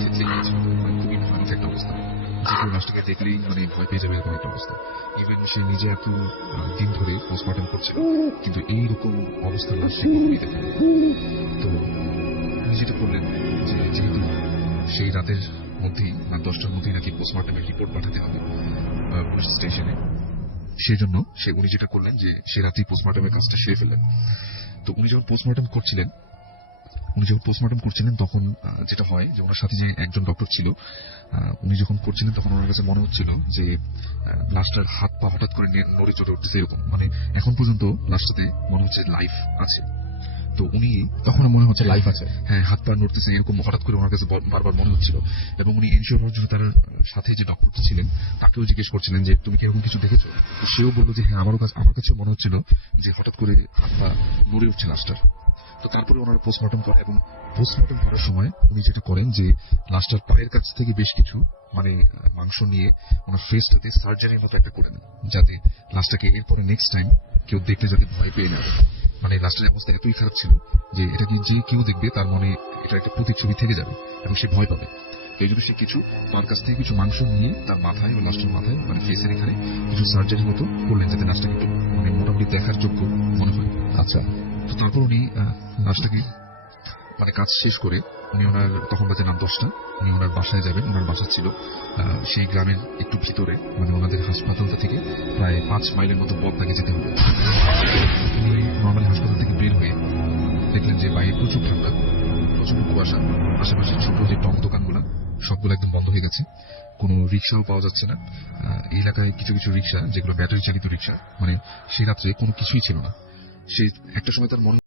থেতলে গিয়েছিল, খুবই ভয়ানক একটা অবস্থা। যে কেউ লাশটাকে দেখলেই ভয় পেয়ে যাবে এরকম একটা অবস্থা। ইভেন সে নিজে এত দিন ধরে পোস্টমর্টম করছিল, কিন্তু এইরকম অবস্থার লাশ সে কখনই দেখেনি। তো উনি যেটা করলেন যে যেহেতু সেই রাতের মধ্যেই, রাত 10টার মধ্যেই নাকি পোস্টমর্টমের রিপোর্ট পাঠাতে হবে পুলিশ স্টেশনে, সেই জন্য উনি যেটা করলেন যে সে রাতেই পোস্টমর্টমের কাজটা সেরে ফেললেন। তো উনি যখন পোস্টমর্টম করছিলেন তখন যেটা হয় যে ওনার সাথে যে একজন ডক্টর ছিল, উনি যখন করছিলেন তখন ওনার কাছে মনে হচ্ছিল যে লাশটার হাত পা হঠাৎ করে নড়ে চড়ে উঠতেছে, এরকম এখন পর্যন্ত লাশটাতে মনে হচ্ছে লাইফ আছে। তো উনি তখন মনে হচ্ছে লাইফ আছে, হ্যাঁ, হাত পা নড়তেছে, এরকম হঠাৎ করে ওনার কাছে বারবার মনে হচ্ছিল। এবং উনি এনশিওর হওয়ার জন্য তার সাথে যে ডক্টরটা ছিলেন তাকেও জিজ্ঞেস করছিলেন যে তুমি কি এরকম কিছু দেখেছো? সেও বললো যে হ্যাঁ, আমার কাছেও মনে হচ্ছিল যে হঠাৎ করে হাত পা নড়ে উঠছে লাশটার। তো তারপরে ওনারা পোস্টমর্টম করে, এবং পোস্টমর্টম করার সময় উনি যেটা করেন যে লাশটার পায়ের কাছ থেকে বেশ কিছু মাংস নিয়ে ওনার ফেসটাতে সার্জারির মতো একটা করে নেন, যাতে লাশটাকে এরপরে নেক্সট টাইম কেউ দেখলে যাতে ভয় পেয়ে না। লাশটার অবস্থা এতই খারাপ ছিল যে এটাকে যে কেউ দেখবে তার মনে এটা একটা প্রতিচ্ছবি থেকে যাবে এবং সে ভয় পাবে। এই জন্য সে কিছু তার কাছ থেকে কিছু মাংস নিয়ে তার মাথায় বা লাশটার মাথায় ফেসের এখানে কিছু সার্জারির মতো করলেন, যাতে লাশটাকে একটু মোটামুটি দেখার যোগ্য মনে হয়। আচ্ছা, তো তারপর উনি লাশটাকে কাজ শেষ করে উনি তখন বাজে রাত 10টা, উনি ওনার বাসায় যাবেন। ওনার বাসা ছিল সেই গ্রামের একটু ভিতরে, ওনাদের হাসপাতালটা থেকে প্রায় 5 মাইলের মতো পথ তাকে যেতে হবে। নর্মালি হাসপাতাল থেকে বের হয়ে দেখলেন যে বাইরে প্রচুর ঠান্ডা, প্রচন্ড কুয়াশা, আশেপাশে ছোট যে টং দোকানগুলো সবগুলো একদম বন্ধ হয়ে গেছে, কোনো রিক্সাও পাওয়া যাচ্ছে না। এই এলাকায় কিছু কিছু রিক্সা যেগুলো ব্যাটারি চালিত রিক্সা, সেই রাত্রে কোনো কিছুই ছিল না। সে একটা সময় তার মনে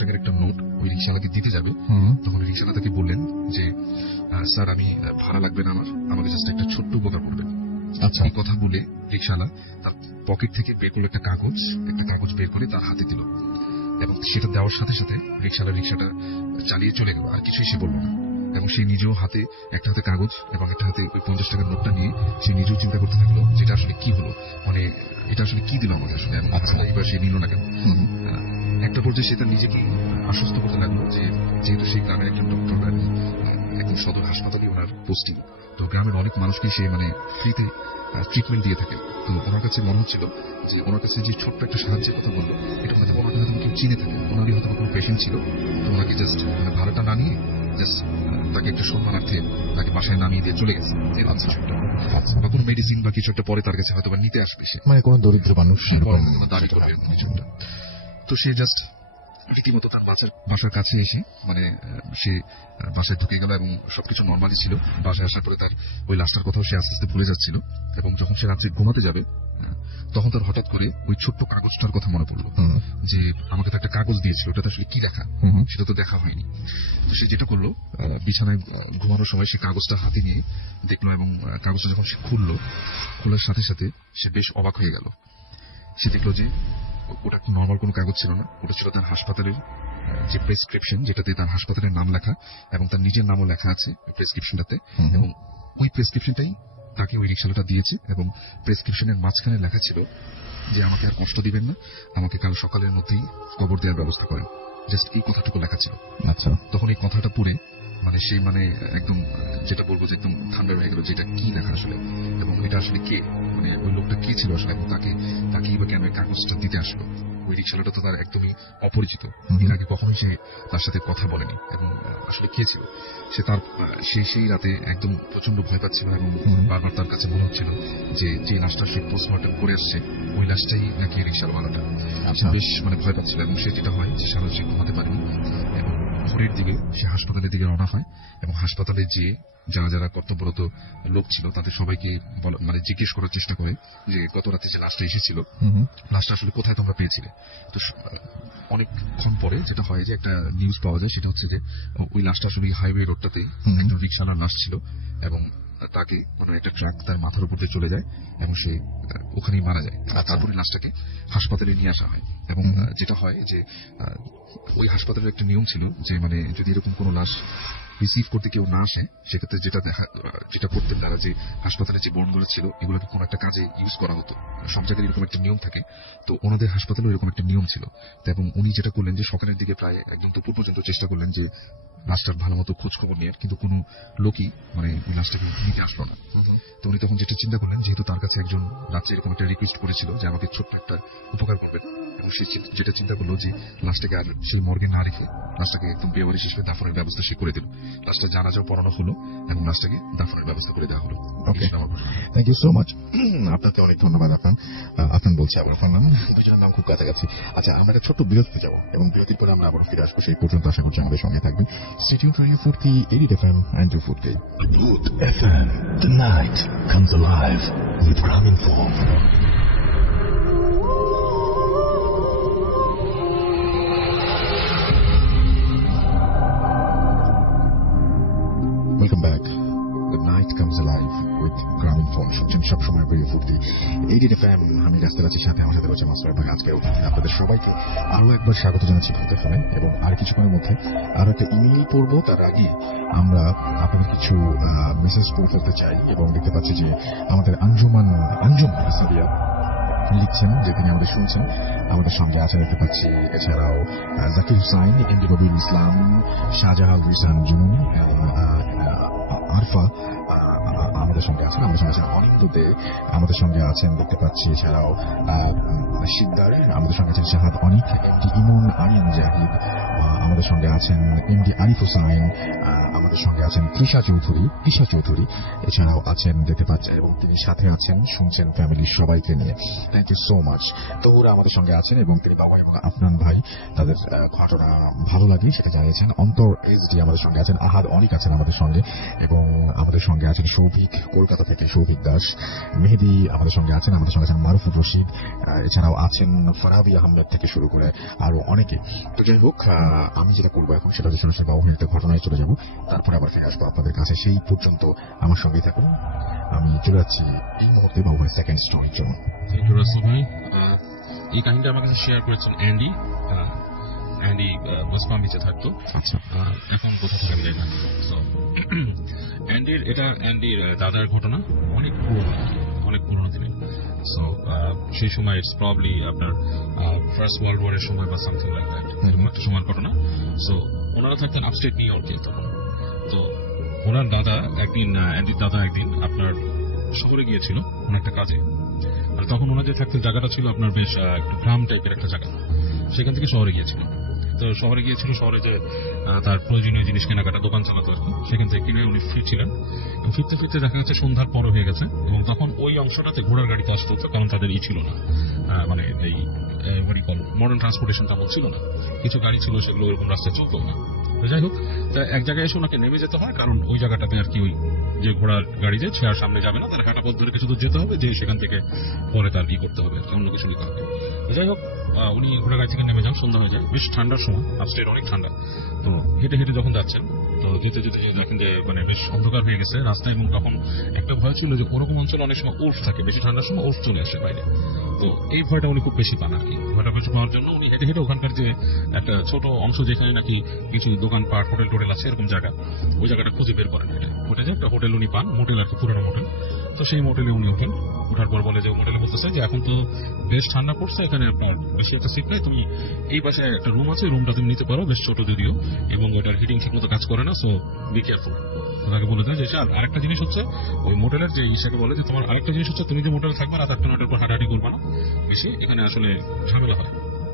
টাকার একটা নোট ওই রিক্সাওয়ালাকে দিতে যাবে, তখন রিক্সাওয়ালা তাকে বললেন যে স্যার আমি ভাড়া লাগবে না, আমাকে জাস্ট একটা ছোট্ট উপকার করবেন। আচ্ছা। এই কথা বলে রিক্সাওয়ালা তার পকেট থেকে বের করলো একটা কাগজ বের করে তার হাতে দিল, এবং সেটা দেওয়ার সাথে সাথে রিক্সাটা চালিয়ে চলে গেল, আর কিছুই সে বলল না। এবং সে নিজেও একটা হাতে কাগজ এবং একটা হাতে ওই 50 টাকার নোটটা নিয়ে সে নিজেও চিন্তা করতে থাকলো যেটা আসলে কি হলো, মানে এটা আসলে কি দিল আমাকে আসলে, এবং এবার সে নিল না কেন। একটা পর্যায়ে সে তার নিজেকে আশ্বস্ত করতে লাগলো যে যেহেতু সেই গ্রামের একজন ডক্টর, একদম সদর হাসপাতালে ওনার পোস্টিং, তো গ্রামের অনেক মানুষকে সে মানে ফ্রিতে ট্রিটমেন্ট দিয়ে থাকে। তো ওনার কাছে মনে হচ্ছিল যে ওনার কাছে যে ছোট্ট একটা সাহায্যের কথা বললো, এটা হয়তো ওনাকে হয়তো কেউ চিনে থাকে, ওনারই হয়তো কোনো পেশেন্ট ছিল, তো ওনাকে জাস্ট মানে ভাড়াটা না নিয়ে জাস্ট তাকে একটা সম্মানার্থে তাকে বাসায় নামিয়ে দিয়ে চলে গেছে। বা কোনো মেডিসিন বা কিছু একটা পরে তার কাছে হয়তো বা নিতে আসবে সে, মানে কোনো দরিদ্র মানুষ দাবি করবে কিছু একটা। তো সে জাস্ট রীতিমতো তার বাসার কাছে এসে মানে সে বাসায় ঢুকে গেল, এবং সবকিছু নর্মালি ছিল। বাসায় আসার পরে তার ওই লাশটার কথাও সে আস্তে আস্তে ভুলে যাচ্ছিল, এবং যখন সে রাত্রে ঘুমাতে যাবে তখন তার হঠাৎ করে ওই ছোট্ট কাগজটার কথা মনে পড়লো যে আমাকে তো একটা কাগজ দিয়েছিল, ওটা তো আসলে কি লেখা সেটা তো দেখা হয়নি। তো সে যেটা করলো, বিছানায় ঘুমানোর সময় সে কাগজটা হাতে নিয়ে দেখলো, এবং কাগজটা যখন সে খোলার সাথে সাথে সে বেশ অবাক হয়ে গেল। সে দেখলো যে ওটা নর্মাল কোনো কাগজ ছিল না, ওটা ছিল তার হাসপাতালের যে প্রেসক্রিপশন, যেটাতে তার হাসপাতালের নাম লেখা এবং তার নিজের নামও লেখা আছে প্রেসক্রিপশনটাতে। এবং ওই প্রেসক্রিপশনটাই তাকে ওই রিক্সাওয়ালাটা দিয়েছে, এবং প্রেসক্রিপশনের মাঝখানে লেখা ছিল যে আমাকে আর কষ্ট দিবেন না, আমাকে কাল সকালের মধ্যেই কবর দেওয়ার ব্যবস্থা করেন। জাস্ট এই কথাটুকু লেখা ছিল। আচ্ছা। তখন এই কথাটা পড়ে মানে সে মানে একদম যেটা বলবো যে একদম ঠান্ডা হয়ে গেল, যেটা কি লেখা আসলে, এবং এটা আসলে কে, মানে ওই লোকটা কি ছিল আসলে, এবং তাকেই বা কেন কাগজটা দিতে আসলো। ওই রিক্সাওয়ালাটা তো তার একদমই অপরিচিত, এর আগে কখনোই সে তার সাথে কথা বলেনি, এবং আসলে কে ছিল সে, সেই রাতে একদম প্রচন্ড ভয় পাচ্ছিল, এবং বারবার তার কাছে মনে হচ্ছিল যে লাশটা সে পোস্টমর্টম করে আসছে ওই লাশটাই নাকি রিক্সাওয়ালাটা। বেশ মানে ভয় পাচ্ছিল, এবং সে যেটা হয় যে সারা সে ঘুমাতে পারেনি, এবং ভোরের দিকে সে হাসপাতালের দিকে রওনা হয়, এবং হাসপাতালে যেয়ে যারা কর্তব্যরত লোক ছিল তাদের সবাইকে মানে জিজ্ঞেস করার চেষ্টা করে যে গত রাতে যে লাশটা এসেছিল, লাশটা আসলে কোথায় তোমরা পেয়েছিলে। তো অনেকক্ষণ পরে যেটা হয় যে একটা নিউজ পাওয়া যায়, সেটা হচ্ছে যে ওই লাশটা আসলে হাইওয়ে রোডটাতে একজন রিক্সাওয়ালার লাশ ছিল, এবং তাকে মানে একটা ট্রাক তার মাথার উপর দিয়ে চলে যায়, এবং সে ওখানেই মারা যায়। তারপরে লাশটাকে হাসপাতালে নিয়ে আসা হয়, এবং যেটা হয় যে ওই হাসপাতালের একটা নিয়ম ছিল যে মানে যদি এরকম কোনো লাশ রিসিভ করতে কেউ না আসে, সেক্ষেত্রে যেটা করতেন তারা, যে হাসপাতালে যে বোর্ডগুলো ছিল এগুলোকে কোনো একটা কাজে ইউজ করা হতো। সব জায়গায় এরকম একটা নিয়ম থাকে, তো ওনাদের হাসপাতালে এরকম একটা নিয়ম ছিল। এবং উনি যেটা করলেন যে সকালের দিকে প্রায় একদম দুপুর পর্যন্ত চেষ্টা করলেন যে লাশটার ভালো মতো খোঁজ খবর নেওয়ার, কিন্তু কোনো লোকই মানে ওই লাশটাকে নিতে আসলো না। তো উনি তখন যেটা চিন্তা করলেন, যেহেতু তার কাছে একজন রাত্রে এরকম একটা রিকোয়েস্ট করেছিল যে আমাকে ছোট্ট একটা উপকার করবেন, এবং সে যেটা চিন্তা করলো যে লাশটাকে আর সেই মর্গে না রেখে লাশটাকে একদম বেওয়ারিশ হিসেবে দাফনের ব্যবস্থা সে করে দিল। লাশটা জানাজাও পড়ানো হলো, এবং লাশটাকে দাফনের ব্যবস্থা করে দেওয়া হলো। থ্যাংক ইউ সো মাচ, আপনাকে অনেক ধন্যবাদ। আপনার বলছি আবার নাম, দুজনের নাম খুব কাছাকাছি। আচ্ছা, আমরা একটা ছোট্ট বিরতিতে যাবো, এবং বিরতির পরে আমরা আবার ফিরে আসবো। সেই পর্যন্ত আশা করছি আমাদের সঙ্গে থাকবেন। Stay tuned to Radio 40 80 FM and 240. Booth FM. The night comes alive with Graminphone. Welcome back. The night comes alive with Graminphone. শুনছেন সবসময় Radio 40 80 FM। আমি রাস্তায় আছি, সাথে আমার সাথে রয়েছে মাসুদ ভাই। আজকে আপনাদের সবাইকে আরো একবার স্বাগত জানাচ্ছি Booth FM, এবং আর কিছুক্ষণের মধ্যে আরো একটা ইমেইল পড়বো। তার আগে আমরা আপনাদের কিছু মেসেজ পড়ে ফেলতে চাই, এবং দেখতে পাচ্ছি যে আমাদের আঞ্জুম ইসলামিয়া লিখছেন যে তিনি আমাদের শুনছেন, আমাদের সঙ্গে আছে দেখতে পাচ্ছি। এছাড়াও জাকির হুসাইন, এমডি নবীর ইসলাম, শাহজাহাল রিসান জুনুন, আরফা আমাদের সঙ্গে আছেন। আমাদের সঙ্গে আছেন অনিন্দ দে, আমাদের সঙ্গে আছেন দেখতে পাচ্ছি। এছাড়াও শিকদার আমাদের সঙ্গে আছেন, শাহাদ অনিক, এমডি ইমন, আরিয়ান জাহিদ আমাদের আমাদের সঙ্গে আছেন এমডি আরিফ হোসাইন, আমাদের সঙ্গে আছেন তৃষা চৌধুরী, এছাড়াও আছেন দেখতে পাচ্ছেন, এবং তিনি সাথে আছেন শুনছেন ফ্যামিলির সবাইকে নিয়ে। Thank you so much. তো ওরা আমাদের সঙ্গে আছেন এবং তিনি বাবা এবং আফনান ভাই তাদের ঘটনা ভালো লাগে সেটা জানিয়েছেন। অন্তর এসডি আমাদের সঙ্গে আছেন, আহাদ অনিক আছেন আমাদের সঙ্গে, এবং আমাদের সঙ্গে আছেন সৌভিক কলকাতা থেকে, সৌভিক দাস, মেহেদি আমাদের সঙ্গে আছেন মারুফুর রশিদ, এছাড়াও আছেন ফারাবি আহমেদ থেকে শুরু করে আরো অনেকে। তো যাই হোক, আমি যেটা করবো এখন সেটা হচ্ছে সরাসরি বাবু ভাইয়ের ঘটনায় চলে যাব, তারপরে আবার ফিরে আসবো আপনাদের কাছে। সেই পর্যন্ত আমার সঙ্গেই থাকুন। আমি চলে যাচ্ছি এই মুহূর্তে বাবু ভাইয়ের সেকেন্ড স্টোরির জন্য। এই কাহিনীটা আমার কাছে শেয়ার করেছেন অ্যান্ডি ওয়েস্ট পাম বিচে থাকতো। আচ্ছা, এখন কোথা থেকে আমি জানি না। So, অ্যান্ডির দাদার ঘটনা অনেক পুরোনো দিনের। সো সেই সময় ইটস প্রবলি আপনার ফার্স্ট ওয়ার্ল্ড ওয়ারের সময় বা সামথিং লাইক দ্যাট, এরকম একটা সময়ের ঘটনা। সো ওনারা থাকতেন আপস্টেট নিউ ইয়র্কে তখন। তো ওনার দাদা অ্যান্ডির দাদা একদিন আপনার শহরে গিয়েছিল কোন একটা কাজে, আর তখন ওনার যে থাকতেন জায়গাটা ছিল আপনার বেশ একটু গ্রাম টাইপের একটা জায়গা, সেখান থেকে শহরে গিয়েছিল। তো শহরে যে তার প্রয়োজনীয় জিনিস কেনাকাটা দোকান চালাতো আর কি, সেখান থেকে কিনে উনি ফিরছিলেন। ফিরতে দেখা যাচ্ছে সন্ধ্যার পর হয়ে গেছে, এবং তখন ওই অংশটাতে ঘোড়ার গাড়িতে আসতে হতো, কারণ তাদের ছিল না, মানে এই মডার্ন ট্রান্সপোর্টেশন তেমন ছিল না। কিছু গাড়ি ছিল, সেগুলো এরকম রাস্তায় চলতো না। যাই হোক, এক জায়গায় এসে ওনাকে নেমে যেতে হয়, কারণ ওই জায়গাটাতে আর কি ওই যে ঘোড়ার গাড়ি যে সে আর সামনে যাবে না, তার হাঁটা পথ ধরে কিছু দূর যেতে হবে, যে সেখান থেকে পরে তার কি করতে হবে, অন্য কিছু নিতে হবে। যাই হোক, উনি ঘোড়া গাড়ি থেকে নেমে যান, সন্ধ্যা হয়ে যায়, বেশ ঠান্ডার সময়, আপস্টেট অনেক ঠান্ডা। তো হেঁটে যখন যাচ্ছেন, তো যেতে দেখেন যে মানে বেশ অন্ধকার হয়ে গেছে রাস্তায়, এবং তখন একটা ভয় ছিল যে ওরকম অঞ্চলে অনেক সময় উল্ফ থাকে, বেশি ঠান্ডার সময় উল্ফ চলে আসে বাইরে। তো এই ভয়টা উনি খুব বেশি পান আর কি। ভয়টা বেশি পাওয়ার জন্য উনি হেঁটে ওখানকার যে একটা ছোট অংশ যেখানে নাকি কিছু দোকানপাট হোটেল টোটেল আছে এরকম জায়গা, ওই জায়গাটা খুঁজে বের করেন। ওটা যে একটা হোটেল উনি পান, মোটেল আর কি, পুরোনো মোটেল। তো সেই মোটেলে উনি ওঠার পর বলে যে মোটেলে বলতেছে যে এখন তো বেশ ঠান্ডা পড়ছে, এখানে আপনার বেশি একটা সিট নাই, তুমি এই পাশে একটা রুম আছে, রুমটা তুমি নিতে পারো, বেশ ছোট যদিও, এবং ওটার হিটিং ঠিক মতো কাজ করে না, সো বি কেয়ারফুল। ওনাকে বলে দেয় যে আরেকটা জিনিস হচ্ছে ওই মোটেলের যে ইসাকে বলে যে তোমার আরেকটা জিনিস হচ্ছে তুমি যে মোটেলে থাকবে রাত 8-9টার পর হাঁটাহাঁটি করবে না বেশি, এখানে আসলে ঝামেলা হয়।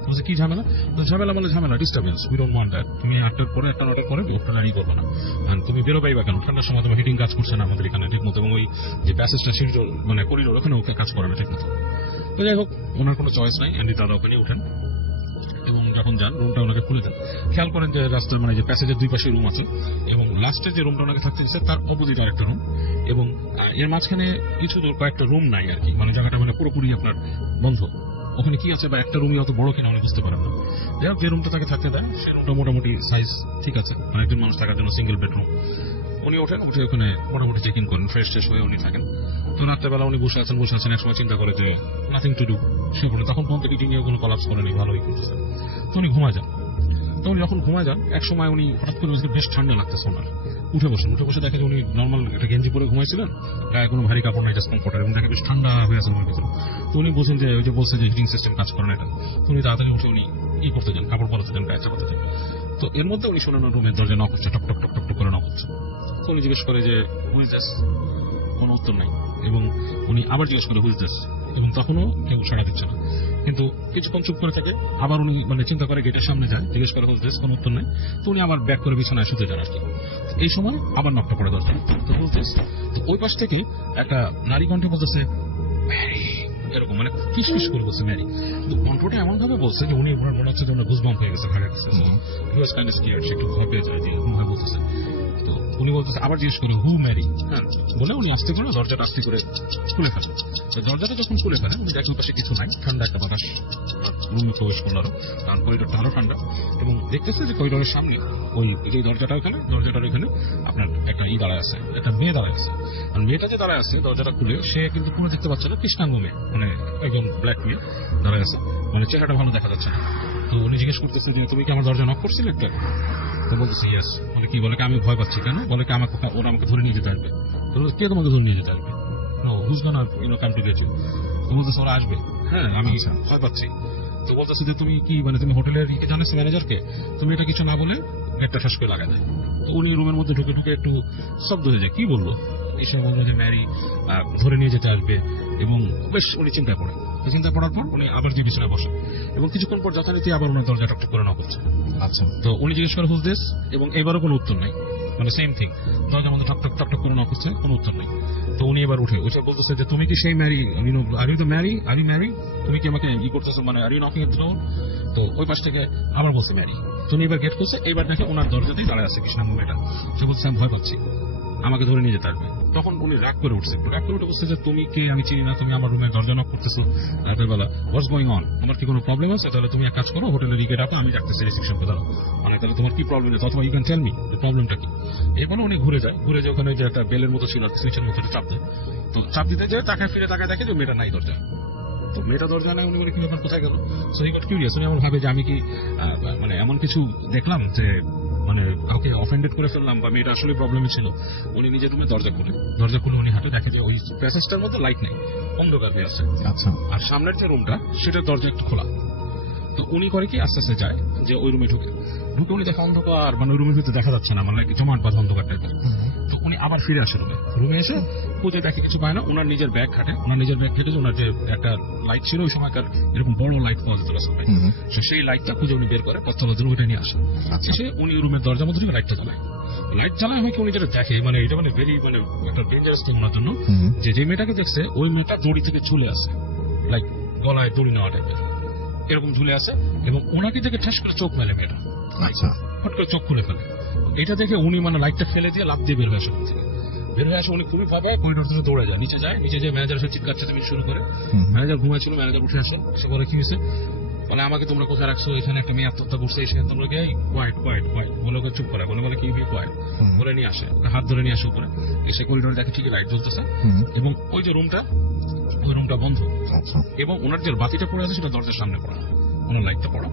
বলছে কি ঝামেলা? ঝামেলা disturbance, we don't want that. তুমি 8টার পরে 8-9টার পরে হাঁটাহাঁটি করবে না, তুমি বেরো পাইবা কেন? ঠান্ডার সময় তোমার হিটিং কাজ করছে না আমাদের এখানে ঠিক মতো, এবং ওই যে প্যাসেজটা মানে করিডোর ওখানে ওকে কাজ করে না ঠিক মতো। তো যাই হোক, ওনার কোনো চয়েস নাই, অ্যান্ডি দাদা ওখানে উঠেন এবং যখন যান রুমটা ওনাকে খুলে দেন। খেয়াল করেন যে রাস্তার মানে যে প্যাসেজের দুই পাশে রুম আছে, এবং লাস্টের যে রুমটা ওনাকে থাকতে দিচ্ছে তার অপোজিট আরেকটা রুম, এবং এর মাঝখানে কিছু কয়েকটা রুম নাই আর কি, মানে জায়গাটা মানে পুরোপুরি আপনার বন্ধ। ওখানে কি আছে বা একটা রুমই অত বড় কিনা উনি বুঝতে পারেন না। যাই হোক, যে রুমটা তাকে থাকতে দেয় সেই রুমটা মোটামুটি সাইজ ঠিক আছে, মানে একজন মানুষ থাকার জন্য সিঙ্গেল বেডরুম। উনি উঠে ওখানে মোটামুটি চেক ইন করেন, ফ্রেশ হয়ে উনি থাকেন। তো রাত্রেবেলা উনি বসে আছেন, এক সময় চিন্তা করে যে নাথিং টু ডু, সে বলে তখন পর্যন্ত হিটিং এ কোনো কলাপস করেনি, ভালোই করতেছেন। তো উনি ঘুমায় যান। যখন ঘুমায় যান, এক সময় উনি হঠাৎ করে বেশ ঠান্ডা লাগতেছে ওনার। উঠে বসে দেখে যে উনি নর্মাল একটা গেঞ্জি পরে ঘুমাইছিলেন, গায়ে কোনো ভারী কাপড় নাই, জাস্ট কমফোর্টার, এবং দেখে বেশ ঠান্ডা হয়ে আছে মনের ভিতরে। তো উনি বলছেন যে ওই যে বলছে যে হিটিং সিস্টেম কাজ করে না এটা। তো উনি তাড়াতাড়ি উঠে উনি কি করতে যান, কাপড় পরাতে যান, গায়ে চাপাতে যান। তো এর মধ্যে উনি শোনেন রুমের দরজা নক হচ্ছে, টক টক টক টক করে নক হচ্ছে। তো উনি জিজ্ঞেস করে যে হু ইজ দিস, কোনো উত্তর নাই, এবং উনি আবার জিজ্ঞেস করে হু ইজ দিস, এবং তখনও কেউ সাড়া দিচ্ছে না। কিন্তু কিছুক্ষণ চুপ করে থাকে, আবার উনি মানে চিন্তা করে গেটের সামনে যায়, জিজ্ঞেস করে হু ইজ দিস, কোনো উত্তর নাই। তো উনি আবার ব্যাক করে বিছানায় শুতে যান আর কি। এই সময় আবার নকটা পড়ে দরজা, তো হু ইজ দিস। তো ওই পাশ থেকে একটা নারী কণ্ঠে বলতেছে ম্যারি, এরকম মানে ফিস করে বলছে ম্যারি। কিন্তু কণ্ঠটা এমন ভাবে বলছে যে উনি মনে হচ্ছে যে ওনার গুজবাম্প হয়ে গেছে ঘাড়ের কাছে। হি ওয়াজ কাইন্ড অফ স্কেয়ার্ড, সে একটু ভয় পেয়ে যায় যে এরকম ভাবে বলতেছে। তো উনি বলতেছে, আবার জিজ্ঞেস করে হু ম্যারি, হ্যাঁ বলে উনি আস্তে করে দরজাটা আস্তে করে খুলে ফেলেন। দরজাটা যখন খুলে ফেলেন, উনি দেখেন পাশে কিছু নাই, ঠান্ডা একটা বাতাস রুমে প্রবেশ করলো আরো, কারণ করিডোরটা আরো ঠান্ডা। এবং দেখতেছে যে করিডোরের সামনে ওই যে দরজাটার এখানে আপনার একটা দাঁড়ায় আছে, একটা মেয়ে দাঁড়ায় আছে। আর মেয়েটা যে দাঁড়ায় আছে দরজাটা খুলে, সে কিন্তু পুরো দেখতে পাচ্ছে না, কৃষ্ণাঙ্গ মেয়ে, মানে একজন ব্ল্যাক মেয়ে দাঁড়ায় আছে, মানে চেহারাটা ভালো দেখা যাচ্ছে না। তো উনি জিজ্ঞেস করতেছে যে তুমি কি আমার দরজা নক করছিলে একটা? তো বলতেছে ইয়েস। বলে কি? বলে কি আমি ভয় পাচ্ছি। কেন? বলে কি ওরা আমাকে ধরে নিয়ে যেতে আসবে। কে তোমাকে ধরে নিয়ে যেতে আসবে? Who's gonna come to get you. তো বলতেছে ওরা আসবে, হ্যাঁ আমি ভয় পাচ্ছি। তো বলতেছে যে তুমি কি মানে তুমি হোটেলের জানাচ্ছো ম্যানেজারকে, তুমি এটা কিছু না বলে একটা ঠাস করে লাগা যায়। তো উনি রুমের মধ্যে ঢুকে একটু শব্দ হয়ে যায়, কি বললো? এসে বললো যে ম্যারি ধরে নিয়ে যেতে আসবে, এবং বেশ উনি চিন্তা করে। তো চিন্তা পড়ার পর উনি আবার যে বিছানায় বসে এবং কিছুক্ষণ পর যথারীতি আবার উনি দরজা টকটক করে নক করছে। আচ্ছা তো উনি জিজ্ঞেস করে হুজ দিস, এবং এবারও কোনো উত্তর নেই, মানে সেম থিং, দরজার মধ্যে টকটক টকটক করে নক করছে, কোনো উত্তর নেই। তো উনি এবার উঠে বলতেছে যে তুমি কি সেই Mary, are you the Mary, are you Mary, তুমি কি আমাকে ই করতেছো, মানে are you knocking at the door? তো ওই পাশ থেকে আবার বলছে ম্যারি। তো উনি এবার গেট করছে, এবার দেখে ওনার দরজাতেই দাঁড়ায় আছে কৃষ্ণাঙ্গ মেয়েটা। সে বলছে আমি ভয় পাচ্ছি, আমাকে ধরে নিয়ে যেতে পারবে। তখন উনি রাগ করে উঠছে, রাগ করে উঠে বলছে যে তুমি কে, আমি চিনি না, তুমি আমার রুমে দরজা নক করতেছো রাতের বেলা, হোয়াটস গোয়িং অন, আমার কি কোনো প্রবলেম আছে? তাহলে তুমি এক কাজ করো, হোটেলের দিকে রাখো, আমি রাখতেছি রিসেপশন পেয়ে, মানে তাহলে তোমার কি প্রবলেম আছে, অথবা ইউ ক্যান টেল মি প্রবলেমটা কি। এরপরে উনি ঘুরে যায় ওখানে যে একটা বেলের মতো ছিল, সুইচের মতো চাপ দেয়। তো চাপ দিতে যায়, তাকায় ফিরে তাকায় দেখে যে মেয়েটা নাই দরজা। তো মেয়েটা দরজা নেয়, উনি বলে কি ব্যাপার, কোথায় গেল? সো হি গট কিউরিয়াস, উনি এমন ভাবে যে আমি কি মানে এমন কিছু দেখলাম যে মানে কাউকে অফেন্ডেড করে ফেললাম, বা মেয়েটা আসলে প্রবলেমে ছিল। উনি নিজের রুমে দরজা খুলে উনি হাঁটে, দেখে যে ওই প্যাসেজটার মধ্যে লাইট নেই, অন্ধকার হয়ে আছে। আচ্ছা আর সামনের যে রুমটা, সেটার দরজা একটু খোলা। তো উনি করে কি আস্তে আস্তে যায় যে ওই রুমে ঢুকে উনি দেখে অন্ধকার, মানে ওই রুমের ভিতরে দেখা যাচ্ছে না, মানে জমাট বাঁধা অন্ধকার টাইপের। তো উনি আবার ফিরে আসে রুমে এসে খুঁজে দেখে কিছু পায় না। ওনার নিজের ব্যাগ ঘাটে, যে ওনার যে একটা লাইট ছিল ওই সময়কার, এরকম বড় লাইট পাওয়া যেত রাস্তায়, সেই লাইটটা খুঁজে উনি বের করে পত্তলাদের ওইটা নিয়ে আসে। এসে উনি রুমের দরজার মধ্যে লাইটটা জ্বালায়। লাইট জ্বালায় হয় কি, উনি যেটা দেখে, মানে এটা মানে ভেরি মানে একটা ডেঞ্জারাস থিং ওনার জন্য, যে মেয়েটাকে দেখছে ওই মেয়েটা দড়ি থেকে ঝুলে আসে, লাইক গলায় দড়ি নেওয়া টাইপের, এরকম ঝুলে আসে, এবং ওনাকে দেখে ঠেস করে চোখ মেলে মেয়েটা, আচ্ছা ফট করে চোখ খুলে ফেলে। এটা দেখে উনি মানে লাইটটা ফেলে দিয়ে লাফ দিয়ে বের হয়ে আসে রুম থেকে। বের হয়ে আসে উনি খুবই ভয় পায়, করিডোর থেকে দৌড়ে যায়, নিচে যে ম্যানেজার এসে চিৎকার চেঁচামেচি শুরু করে। ম্যানেজার ঘুমাইছিল, ম্যানেজার উঠে আসে, এসে বলে কি হয়েছে, বলে আমাকে তোমরা কোথায় রাখছো, এখানে একটা মেয়ে আত্মহত্যা করছে, এসে তোমরা কে কোয়াইট বলে ওকে চুপ করে, বলে কি কোয়াইট বলে নিয়ে আসে, হাত ধরে নিয়ে আসে উপরে। এসে করিডোরে দেখে ঠিকই লাইট জ্বলতেছে, এবং ওই যে রুমটা, ওই রুমটা বন্ধ, এবং ওনার যে বাতিটা পড়ে আছে সেটা দরজার সামনে পড়া, ওনার লাইটটা পড়া,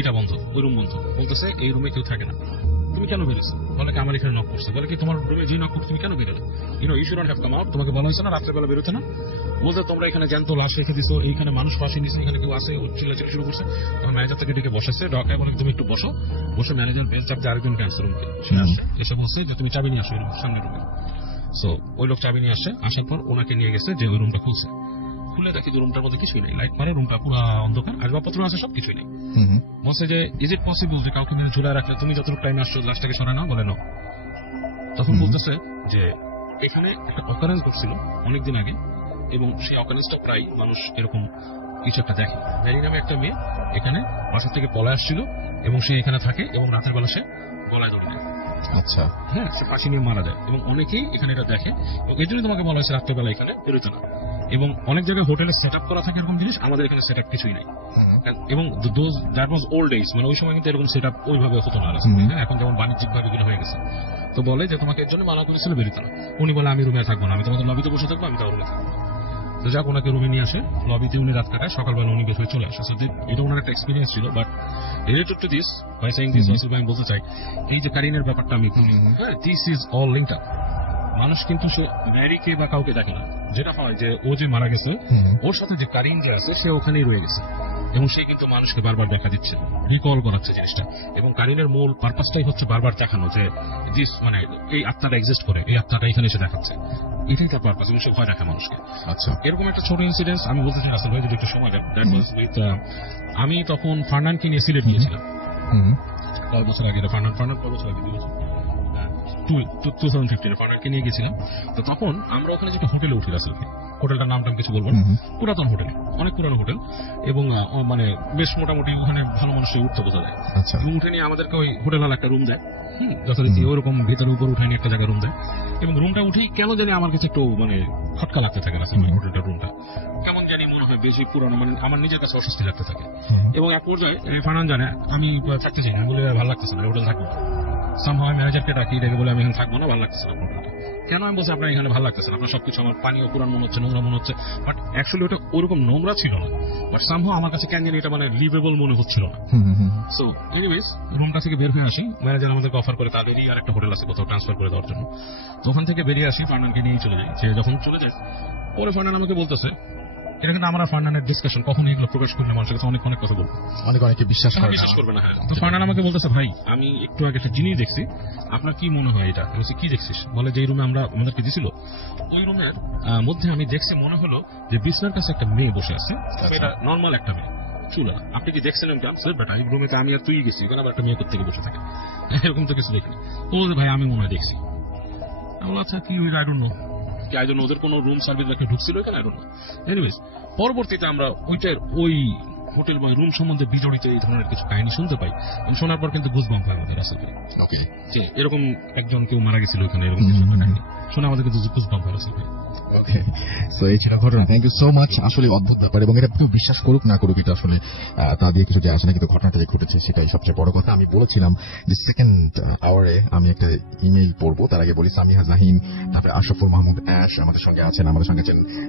এটা বন্ধ, ওই রুম বন্ধ। বলতেছে এই রুমে কেউ থাকে না, তুমি কেন বেরিয়েছো? বলে কি আমার এখানে নক করছে। বলে কি তোমার রুমে যে নক করছে তুমি কেন বেরোলে? You should not have come out, তোমাকে বলা হয়েছে না রাত্রে বেলা বেরোতে না? বলতে তোমরা এখানে জ্যান্ত লাশ রেখে দিছো, এইখানে মানুষ ফাঁসি দিয়েছে, এখানে কেউ আসে, চিল্লাচিল্লি শুরু করছে। তখন ম্যানেজার থেকে ডেকে বসেছে, ডকায় বলে তুমি একটু বসো। বসে ম্যানেজার বেল চাপ দিয়ে আরেকজন ক্যান্সার রুমকে সে আসছে, এসে বলছে যে তুমি চাবি নিয়ে আসো সামনে রুমে। সো ওই লোক চাবি নিয়ে আসছে, আসার পর ওনাকে নিয়ে গেছে যে ওই রুমটা খুলছে, খুলে দেখি যে রুমটার মধ্যে কিছুই নেই, লাইট মারে, রুমটা পুরো অন্ধকার, আসবাবপত্র আছে সব কিছুই নেই। বলছে যে ইজ ইট পসিবল যে কাউকে নিয়ে ঝুলে রাখলে তুমি যতটুকু টাইম আসছো লাশটাকে সরায় নাও? বলে নো। তখন বলতেছে যে এখানে একটা অকারেন্স ঘটছিল অনেকদিন আগে, এবং সেই অকারেন্সটা প্রায় মানুষ এরকম কিছু একটা দেখে। ম্যারি নামে একটা মেয়ে এখানে বাসা থেকে পলায় আসছিল, এবং সে এখানে থাকে, এবং রাতের বেলা সে গলায় দড়ি নেয়। আচ্ছা হ্যাঁ, সে ফাঁসি নিয়ে মারা যায়, এবং অনেকেই এখানে এটা দেখে, এবং এই জন্য তোমাকে বলা হয়েছে রাত্রেবেলা এখানে বেরোতে না। এবং অনেক জায়গায় হোটেলে সেট আপ করা থাকে এরকম জিনিস, আমাদের এখানে সেট আপ কিছুই নাই। এবং দ্যাট ওয়াজ ওল্ড ডেজ, মানে ওই সময় কিন্তু এরকম সেট আপ ওইভাবে হতো না, হ্যাঁ, এখন যেমন বাণিজ্যিক ভাবে এগুলো হয়ে গেছে। তো বলে যে তোমাকে এর জন্য মানা করেছিল বেরোতে না। উনি বলে আমি রুমে থাকবো না, আমি তোমাদের লবিতে বসে থাকবো, আমি তাও রুমে থাকবো। তো যাক, ওনাকে রুমে নিয়ে আসে, লবিতে উনি রাত কাটায়, সকালবেলা উনি বের হয়ে চলে আসে। এটা ওনার একটা এক্সপিরিয়েন্স ছিল। But related to this, by saying this আসলে আমি বলতে চাই, এই যে কারিনের ব্যাপারটা আমি বলি, হ্যাঁ, this is all linked up. মানুষ কিন্তু সে ম্যারিকে বা কাউকে দেখে না, যেটা হয় যে ও যে মারা গেছে, ওর সাথে যে কারিন যে আছে সে ওখানেই রয়ে গেছে, এবং সে কিন্তু মানুষকে বারবার দেখা দিচ্ছে, রিকল করাচ্ছে জিনিসটা। এবং কারিনের মূল পারপাসটাই হচ্ছে বারবার দেখানো যে দিস, মানে এই আত্মাটা এক্সিস্ট করে, এই আত্মাটা এখানে এসে দেখাচ্ছে, এটাই তার পারপাস, এবং সে ভয় রাখে মানুষকে। আচ্ছা, এরকম একটা ছোট ইনসিডেন্স আমি বলতে চাই আসলে, যদি একটু সময় দেন। দ্যাট ওয়াজ উইথ, আমি তখন ফার্নানকে নিয়ে সিলেট গিয়েছিলাম কয়েক বছর আগে। ফার্নান কয়েক বছর আগে, 2015 ফার্নানকে নিয়ে গেছিলাম। তো তখন আমরা ওখানে যে হোটেলে উঠি, রাসেলকে, হোটেলটার নামটা আমি কিছু বলবো না, পুরাতন হোটেল, অনেক পুরানো হোটেল, এবং মানে বেশ মোটামুটি ওখানে ভালো মানুষই উঠতে বোঝা যায়। উঠে নিয়ে আমাদেরকে ওই হোটেল হল একটা রুম দেয়, যথারীতি ওরকম ভেতরে উপর উঠায় নিয়ে একটা জায়গায় রুম দেয়। এবং রুমটা উঠেই কেন জানি আমার কাছে একটু মানে খটকা লাগতে থাকে, রাসেল হোটেলটার রুমটা কেমন জানি মনে হয় বেশি পুরানো, মানে আমার নিজের কাছে অস্বস্তি লাগতে থাকে। এবং এক পর্যায়ে ফার্নান জানে আমি থাকতে চাই না, বলে ভালো লাগতেছে না, হোটেল থাকবো। সামহাও ম্যানেজারকে ডাকি, ডেকে বলে আমি এখানে থাকবো না, ভালো লাগতেছে না হোটেলটা। কেন? আমি বলছি আপনার এখানে ভালো লাগতেছে না, আপনার সবকিছু আমার পানিও পুরান মনে হচ্ছে, নোংরা মনে হচ্ছে। বাট অ্যাকচুয়ালি ওটা ওরকম নোংরা ছিল না, বাট সামহাও আমার কাছে কেন জানি এটা মানে লিভেবল মনে হচ্ছিল না। সো এনিওয়েজ, রুমটা থেকে বের হয়ে আসি, ম্যানেজার আমাদেরকে অফার করে তাদেরই আর একটা হোটেল আছে কোথাও ট্রান্সফার করে দেওয়ার জন্য। তো ওখান থেকে বেরিয়ে আসি, ফার্নানকে নিয়ে চলে যাই। সে যখন চলে যায়, পরে ফার্নান আমাকে বলতেছে এটা কিন্তু আমার আর ফার্নানের ডিসকাশন, কখন এগুলো প্রকাশ করলে মানুষের কাছে অনেক অনেক কথা বলবো, অনেকে বিশ্বাস করে না। বিশ্বাস করবে না। হ্যাঁ, তো ফার্নান আমাকে বলতেছে, ভাই আমি একটু আগে একটা জিনিস দেখছি, আপনার কি মনে হয় এটা? আমি বলছি, কি দেখছিস? বলে, যে রুমে আমাদেরকে দিছিল, ওই রুমের মধ্যে আমি দেখছি, মনে হলো যে বিছনার কাছে একটা মেয়ে বসে আছে, এটা নর্মাল একটা মেয়ে, চুলা। আপনি কি দেখছেন? আমি জানছি বেটা, এই রুমে তো আমি আর তুই গেছি, এখানে আবার একটা মেয়ে কোথা থেকে বসে থাকে, এরকম তো কিছু দেখিনি। ও বলছে, ভাই আমি মনে হয় দেখছি। আমি বললাম, আচ্ছা কি ওই, আই ডোন্ট নো, কি আই ডোন্ট নো, ওদের কোনো রুম সার্ভিস একটা ঢুকছিল এখানে, আই ডোন্ট নো। এনিওয়েজ, পরবর্তীতে আমরা ওই হোটেল বা রুম সম্বন্ধে বিজড়িত এই ধরনের কিছু কাহিনী শুনতে পাই। শোনার পর কিন্তু গুজবাম্প হয় আমাদের রাসেল ভাই, ওকে, যে এরকম একজন কেউ মারা গেছিল এখানে, এরকম কিছু একটা কাহিনী শুনে আমাদের কিন্তু গুজবাম্প হয় রাসেল ভাই। ওকে, সো এই ছিল ঘটনা। Thank you so much. আসলে অদ্ভুত ব্যাপার, এবং এটা কেউ বিশ্বাস করুক না করুক, এটা আসলে তা দিয়ে কিছু যায় আসে না, কিন্তু ঘটনাটা যে ঘটেছে সেটাই সবচেয়ে বড় কথা। আমি বলেছিলাম যে সেকেন্ড আওয়ারে আমি একটা ইমেইল পড়বো, তার আগে বলি সামিহা জাহিন, তারপরে আশরাফুল মাহমুদ অ্যাশ আমাদের সঙ্গে আছেন,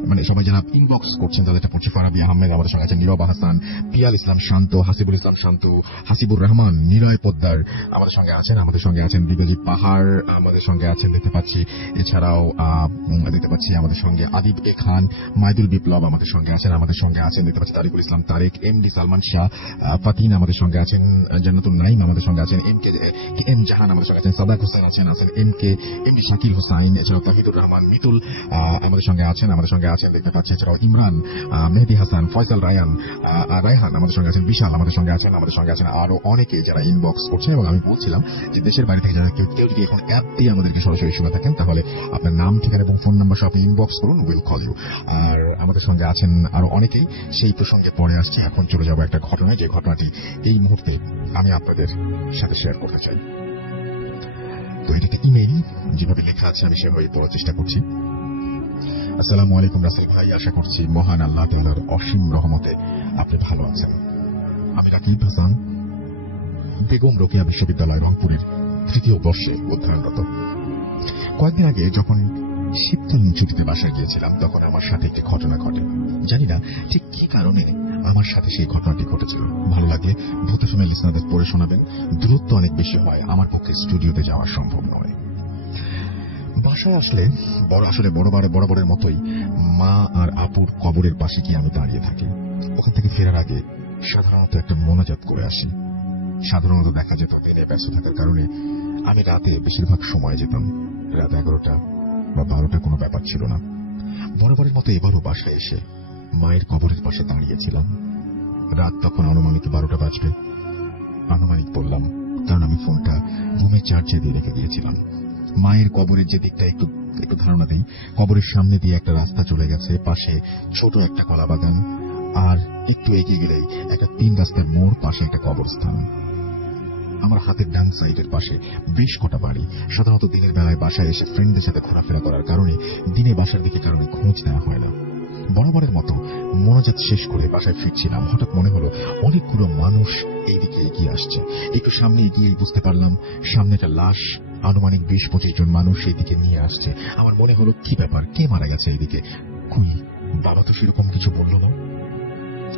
মানে সবাই যারা ইনবক্স করছেন তাদেরটা পড়ছি। ফারাবি আহমেদ আমাদের সঙ্গে আছেন, নীরব হাসান, পিয়াল ইসলাম শান্ত, হাসিবুল ইসলাম শান্ত, হাসিবুর রহমান, নিলয় পোদ্দার আমাদের সঙ্গে আছেন দিবাজিৎ পাহাড় আমাদের সঙ্গে আছেন দেখতে পাচ্ছি। এছাড়াও দেখতে পাচ্ছি আমাদের সঙ্গে আদিব এ খান, মাইদুল বিপ্লব আমাদের সঙ্গে আছেন দেখতে পাচ্ছি, তারিকুল ইসলাম তারেক, এমডি সালমান শাহ, ফাতিন আমাদের সঙ্গে আছেন, জান্নাতুল নাইম আমাদের সঙ্গে আছেন, এম জাহান আমাদের সঙ্গে আছেন, সাদাক হোসেন আছেন এমডি শাকিল হোসাইন, এছাড়াও তাহিদুর রহমান মিতুল আমাদের সঙ্গে আছেন দেখতে পাচ্ছি। এছাড়াও ইমরান, মেহেদি হাসান, ফয়সাল রায়হান আমাদের সঙ্গে আছেন, বিশাল আমাদের সঙ্গে আছেন আরো অনেকে যারা ইনবক্স করছেন। এবং আমি বলছিলাম যে দেশের বাইরে থেকে যারা কেউ যদি এখন অ্যাপ দিয়ে আমাদেরকে সরাসরি শুনে থাকেন, তাহলে আপনার নাম, ঠিকানা এবং ফোন নাম্বার সহ আপনি ইনবক্স করুন, উইল কল ইউ। আর আমাদের সঙ্গে আছেন আরো অনেকেই, সেই প্রসঙ্গে পরে আসছি। এখন চলে যাবো একটা ঘটনায়, যে ঘটনাটি এই মুহূর্তে আমি আপনাদের সাথে শেয়ার করতে চাই। তো এটা একটা ইমেইল, যেভাবে লেখা আছে আমি সেভাবে পড়ার চেষ্টা করছি। আসসালামু আলাইকুম রাসেল ভাই, আশা করছি মহান আল্লাহ তাআলার অসীম রহমতে আপনি ভালো আছেন। আমি রাকিব হাসান, বেগম রোকেয়া বিশ্ববিদ্যালয় রংপুরের 3য় বর্ষে অধ্যয়নরত। কয়েকদিন আগে যখন শীতকালীন ছুটিতে বাসায় গিয়েছিলাম, তখন আমার সাথে একটি ঘটনা ঘটে। জানি না ঠিক কি কারণে আমার সাথে সেই ঘটনাটি ঘটেছিল। ভালো লাগলে ভূতাফিমে লিসনারদের পড়ে শোনাবেন। দূরত্ব অনেক বেশি হয়, আমার পক্ষে স্টুডিওতে যাওয়া সম্ভব নয়। বাসায় আসলে বরাবরের মতোই মা আর আপুর কবরের পাশে গিয়ে আমি দাঁড়িয়ে থাকি। ওখান থেকে ফেরার আগে সাধারণত একটা মোনাজাত করে আসি। সাধারণত দেখা যেত দিনে ব্যস্ত থাকার কারণে আমি রাতে বেশিরভাগ সময় যেতাম। রাত 11টা বা 12টা কোনো ব্যাপার ছিল না। বরাবরের মতো এবারও বাসায় এসে মায়ের কবরের পাশে দাঁড়িয়েছিলাম। রাত তখন আনুমানিক 12টা বাজবে। আনুমানিক বললাম কারণ আমি ফোনটা রুমে চার্জে দিয়ে রেখে দিয়েছিলাম। মায়ের কবরের যে দিকটা একটু ধারণা দেই, কবরের সামনে দিয়ে একটা রাস্তা চলে গেছে, পাশে ছোট একটা কলা বাগান, আর একটু এগিয়ে গেলেই একটা 3 রাস্তার মোড়, পাশে একটা কবরস্থান। আমার হাতের ডান সাইডের পাশে বেশ কটা বাড়ি। সাধারণত দিনের বেলায় বাসায় এসে ফ্রেন্ডদের সাথে ঘোরাফেরা করার কারণে দিনে বাসার দিকে কারণে খোঁজ নেওয়া হয় না। বরাবরের মতো মোনাজাত শেষ করে বাসায় ফিরছিলাম, হঠাৎ মনে হলো অনেকগুলো মানুষ এইদিকে এগিয়ে আসছে। একটু সামনে এগিয়ে বুঝতে পারলাম সামনে একটা লাশ, আনুমানিক 20-25 জন মানুষ এইদিকে নিয়ে আসছে। আমার মনে হলো কি ব্যাপার, কে মারা গেছে এইদিকে? কই, বাবা তো সেরকম কিছু বলল না।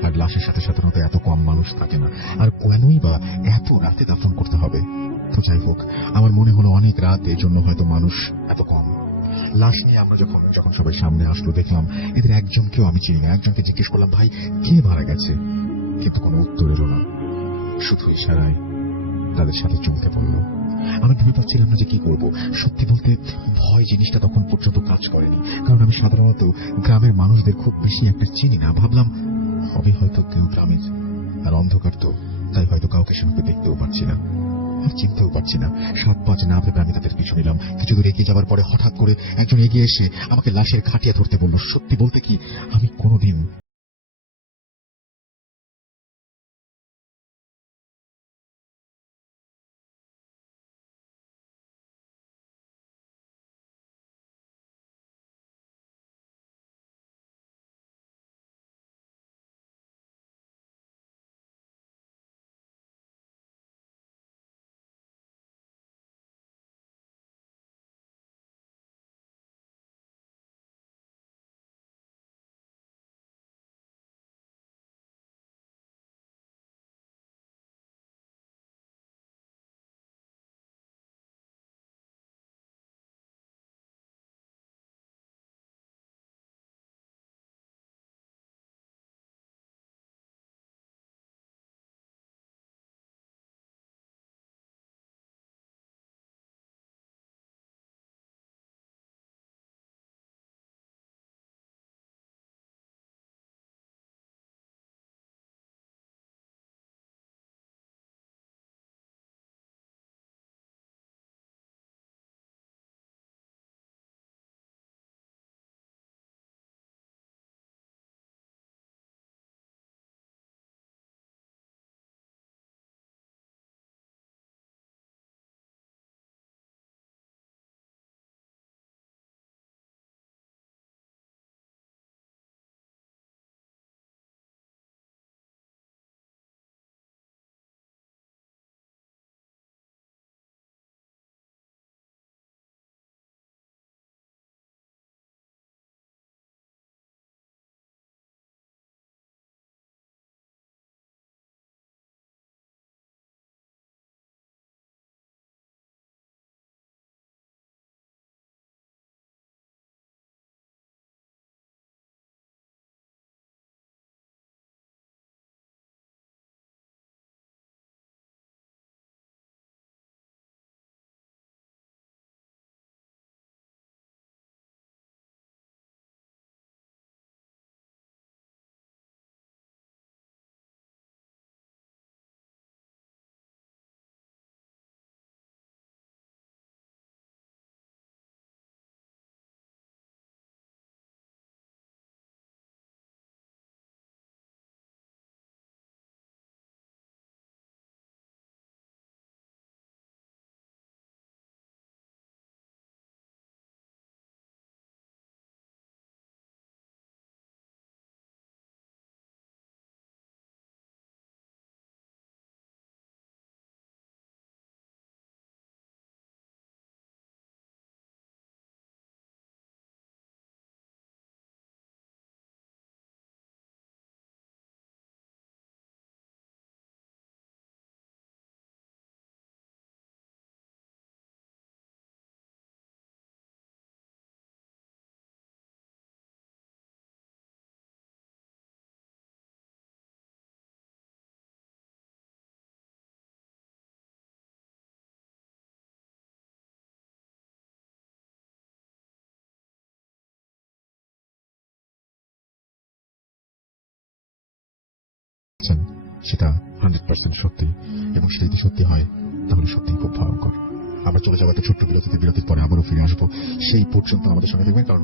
আর লাশের সাথে সাধারণত এত কম মানুষ থাকে না, আর কেনই বা এত রাতে দাফন করতে হবে? তো যাই হোক, আমার মনে হলো অনেক রাত, এই জন্য হয়তো মানুষ এত কম। লাশ নিয়ে আমরা যখন সবাই সামনে আসলো, দেখলাম এদের একজনকেও আমি চিনি না। একজনকে জিজ্ঞেস করলাম, ভাই কে মারা গেছে? কিন্তু কোনো উত্তর এলো না, শুধু ইশারায় তাদের সাথে চমকে পড়ল। আমি ভেবে পাচ্ছিলাম না যে কি করব। সত্যি বলতে ভয় জিনিসটা তখন পর্যন্ত কাজ করেনি, কারণ আমি সাধারণত গ্রামের মানুষদের খুব বেশি একটা চিনি না। ভাবলাম হবে হয়তো কেউ গ্রামের, আর অন্ধকার তো, তাই হয়তো কাউকে সেভাবে দেখতেও পাচ্ছি না আর চিনতেও পারছি না। 7-5 না ভেবে আমি তাদের পিছু নিলাম। কিছু দূর এগিয়ে যাবার পরে হঠাৎ করে একজন এগিয়ে এসে আমাকে লাশের খাটিয়া ধরতে বলল। সত্যি বলতে কি, আমি কোনোদিন সেটা 100% সত্যি, এবং সেটা যদি সত্যি হয় তাহলে সত্যিই খুব ভয়ঙ্কর। আমরা চলে যাবো একটা ছোট্ট বিরতির পরে আবারও ফিরে আসবো। সেই পর্যন্ত আমাদের সঙ্গে থাকবেন, কারণ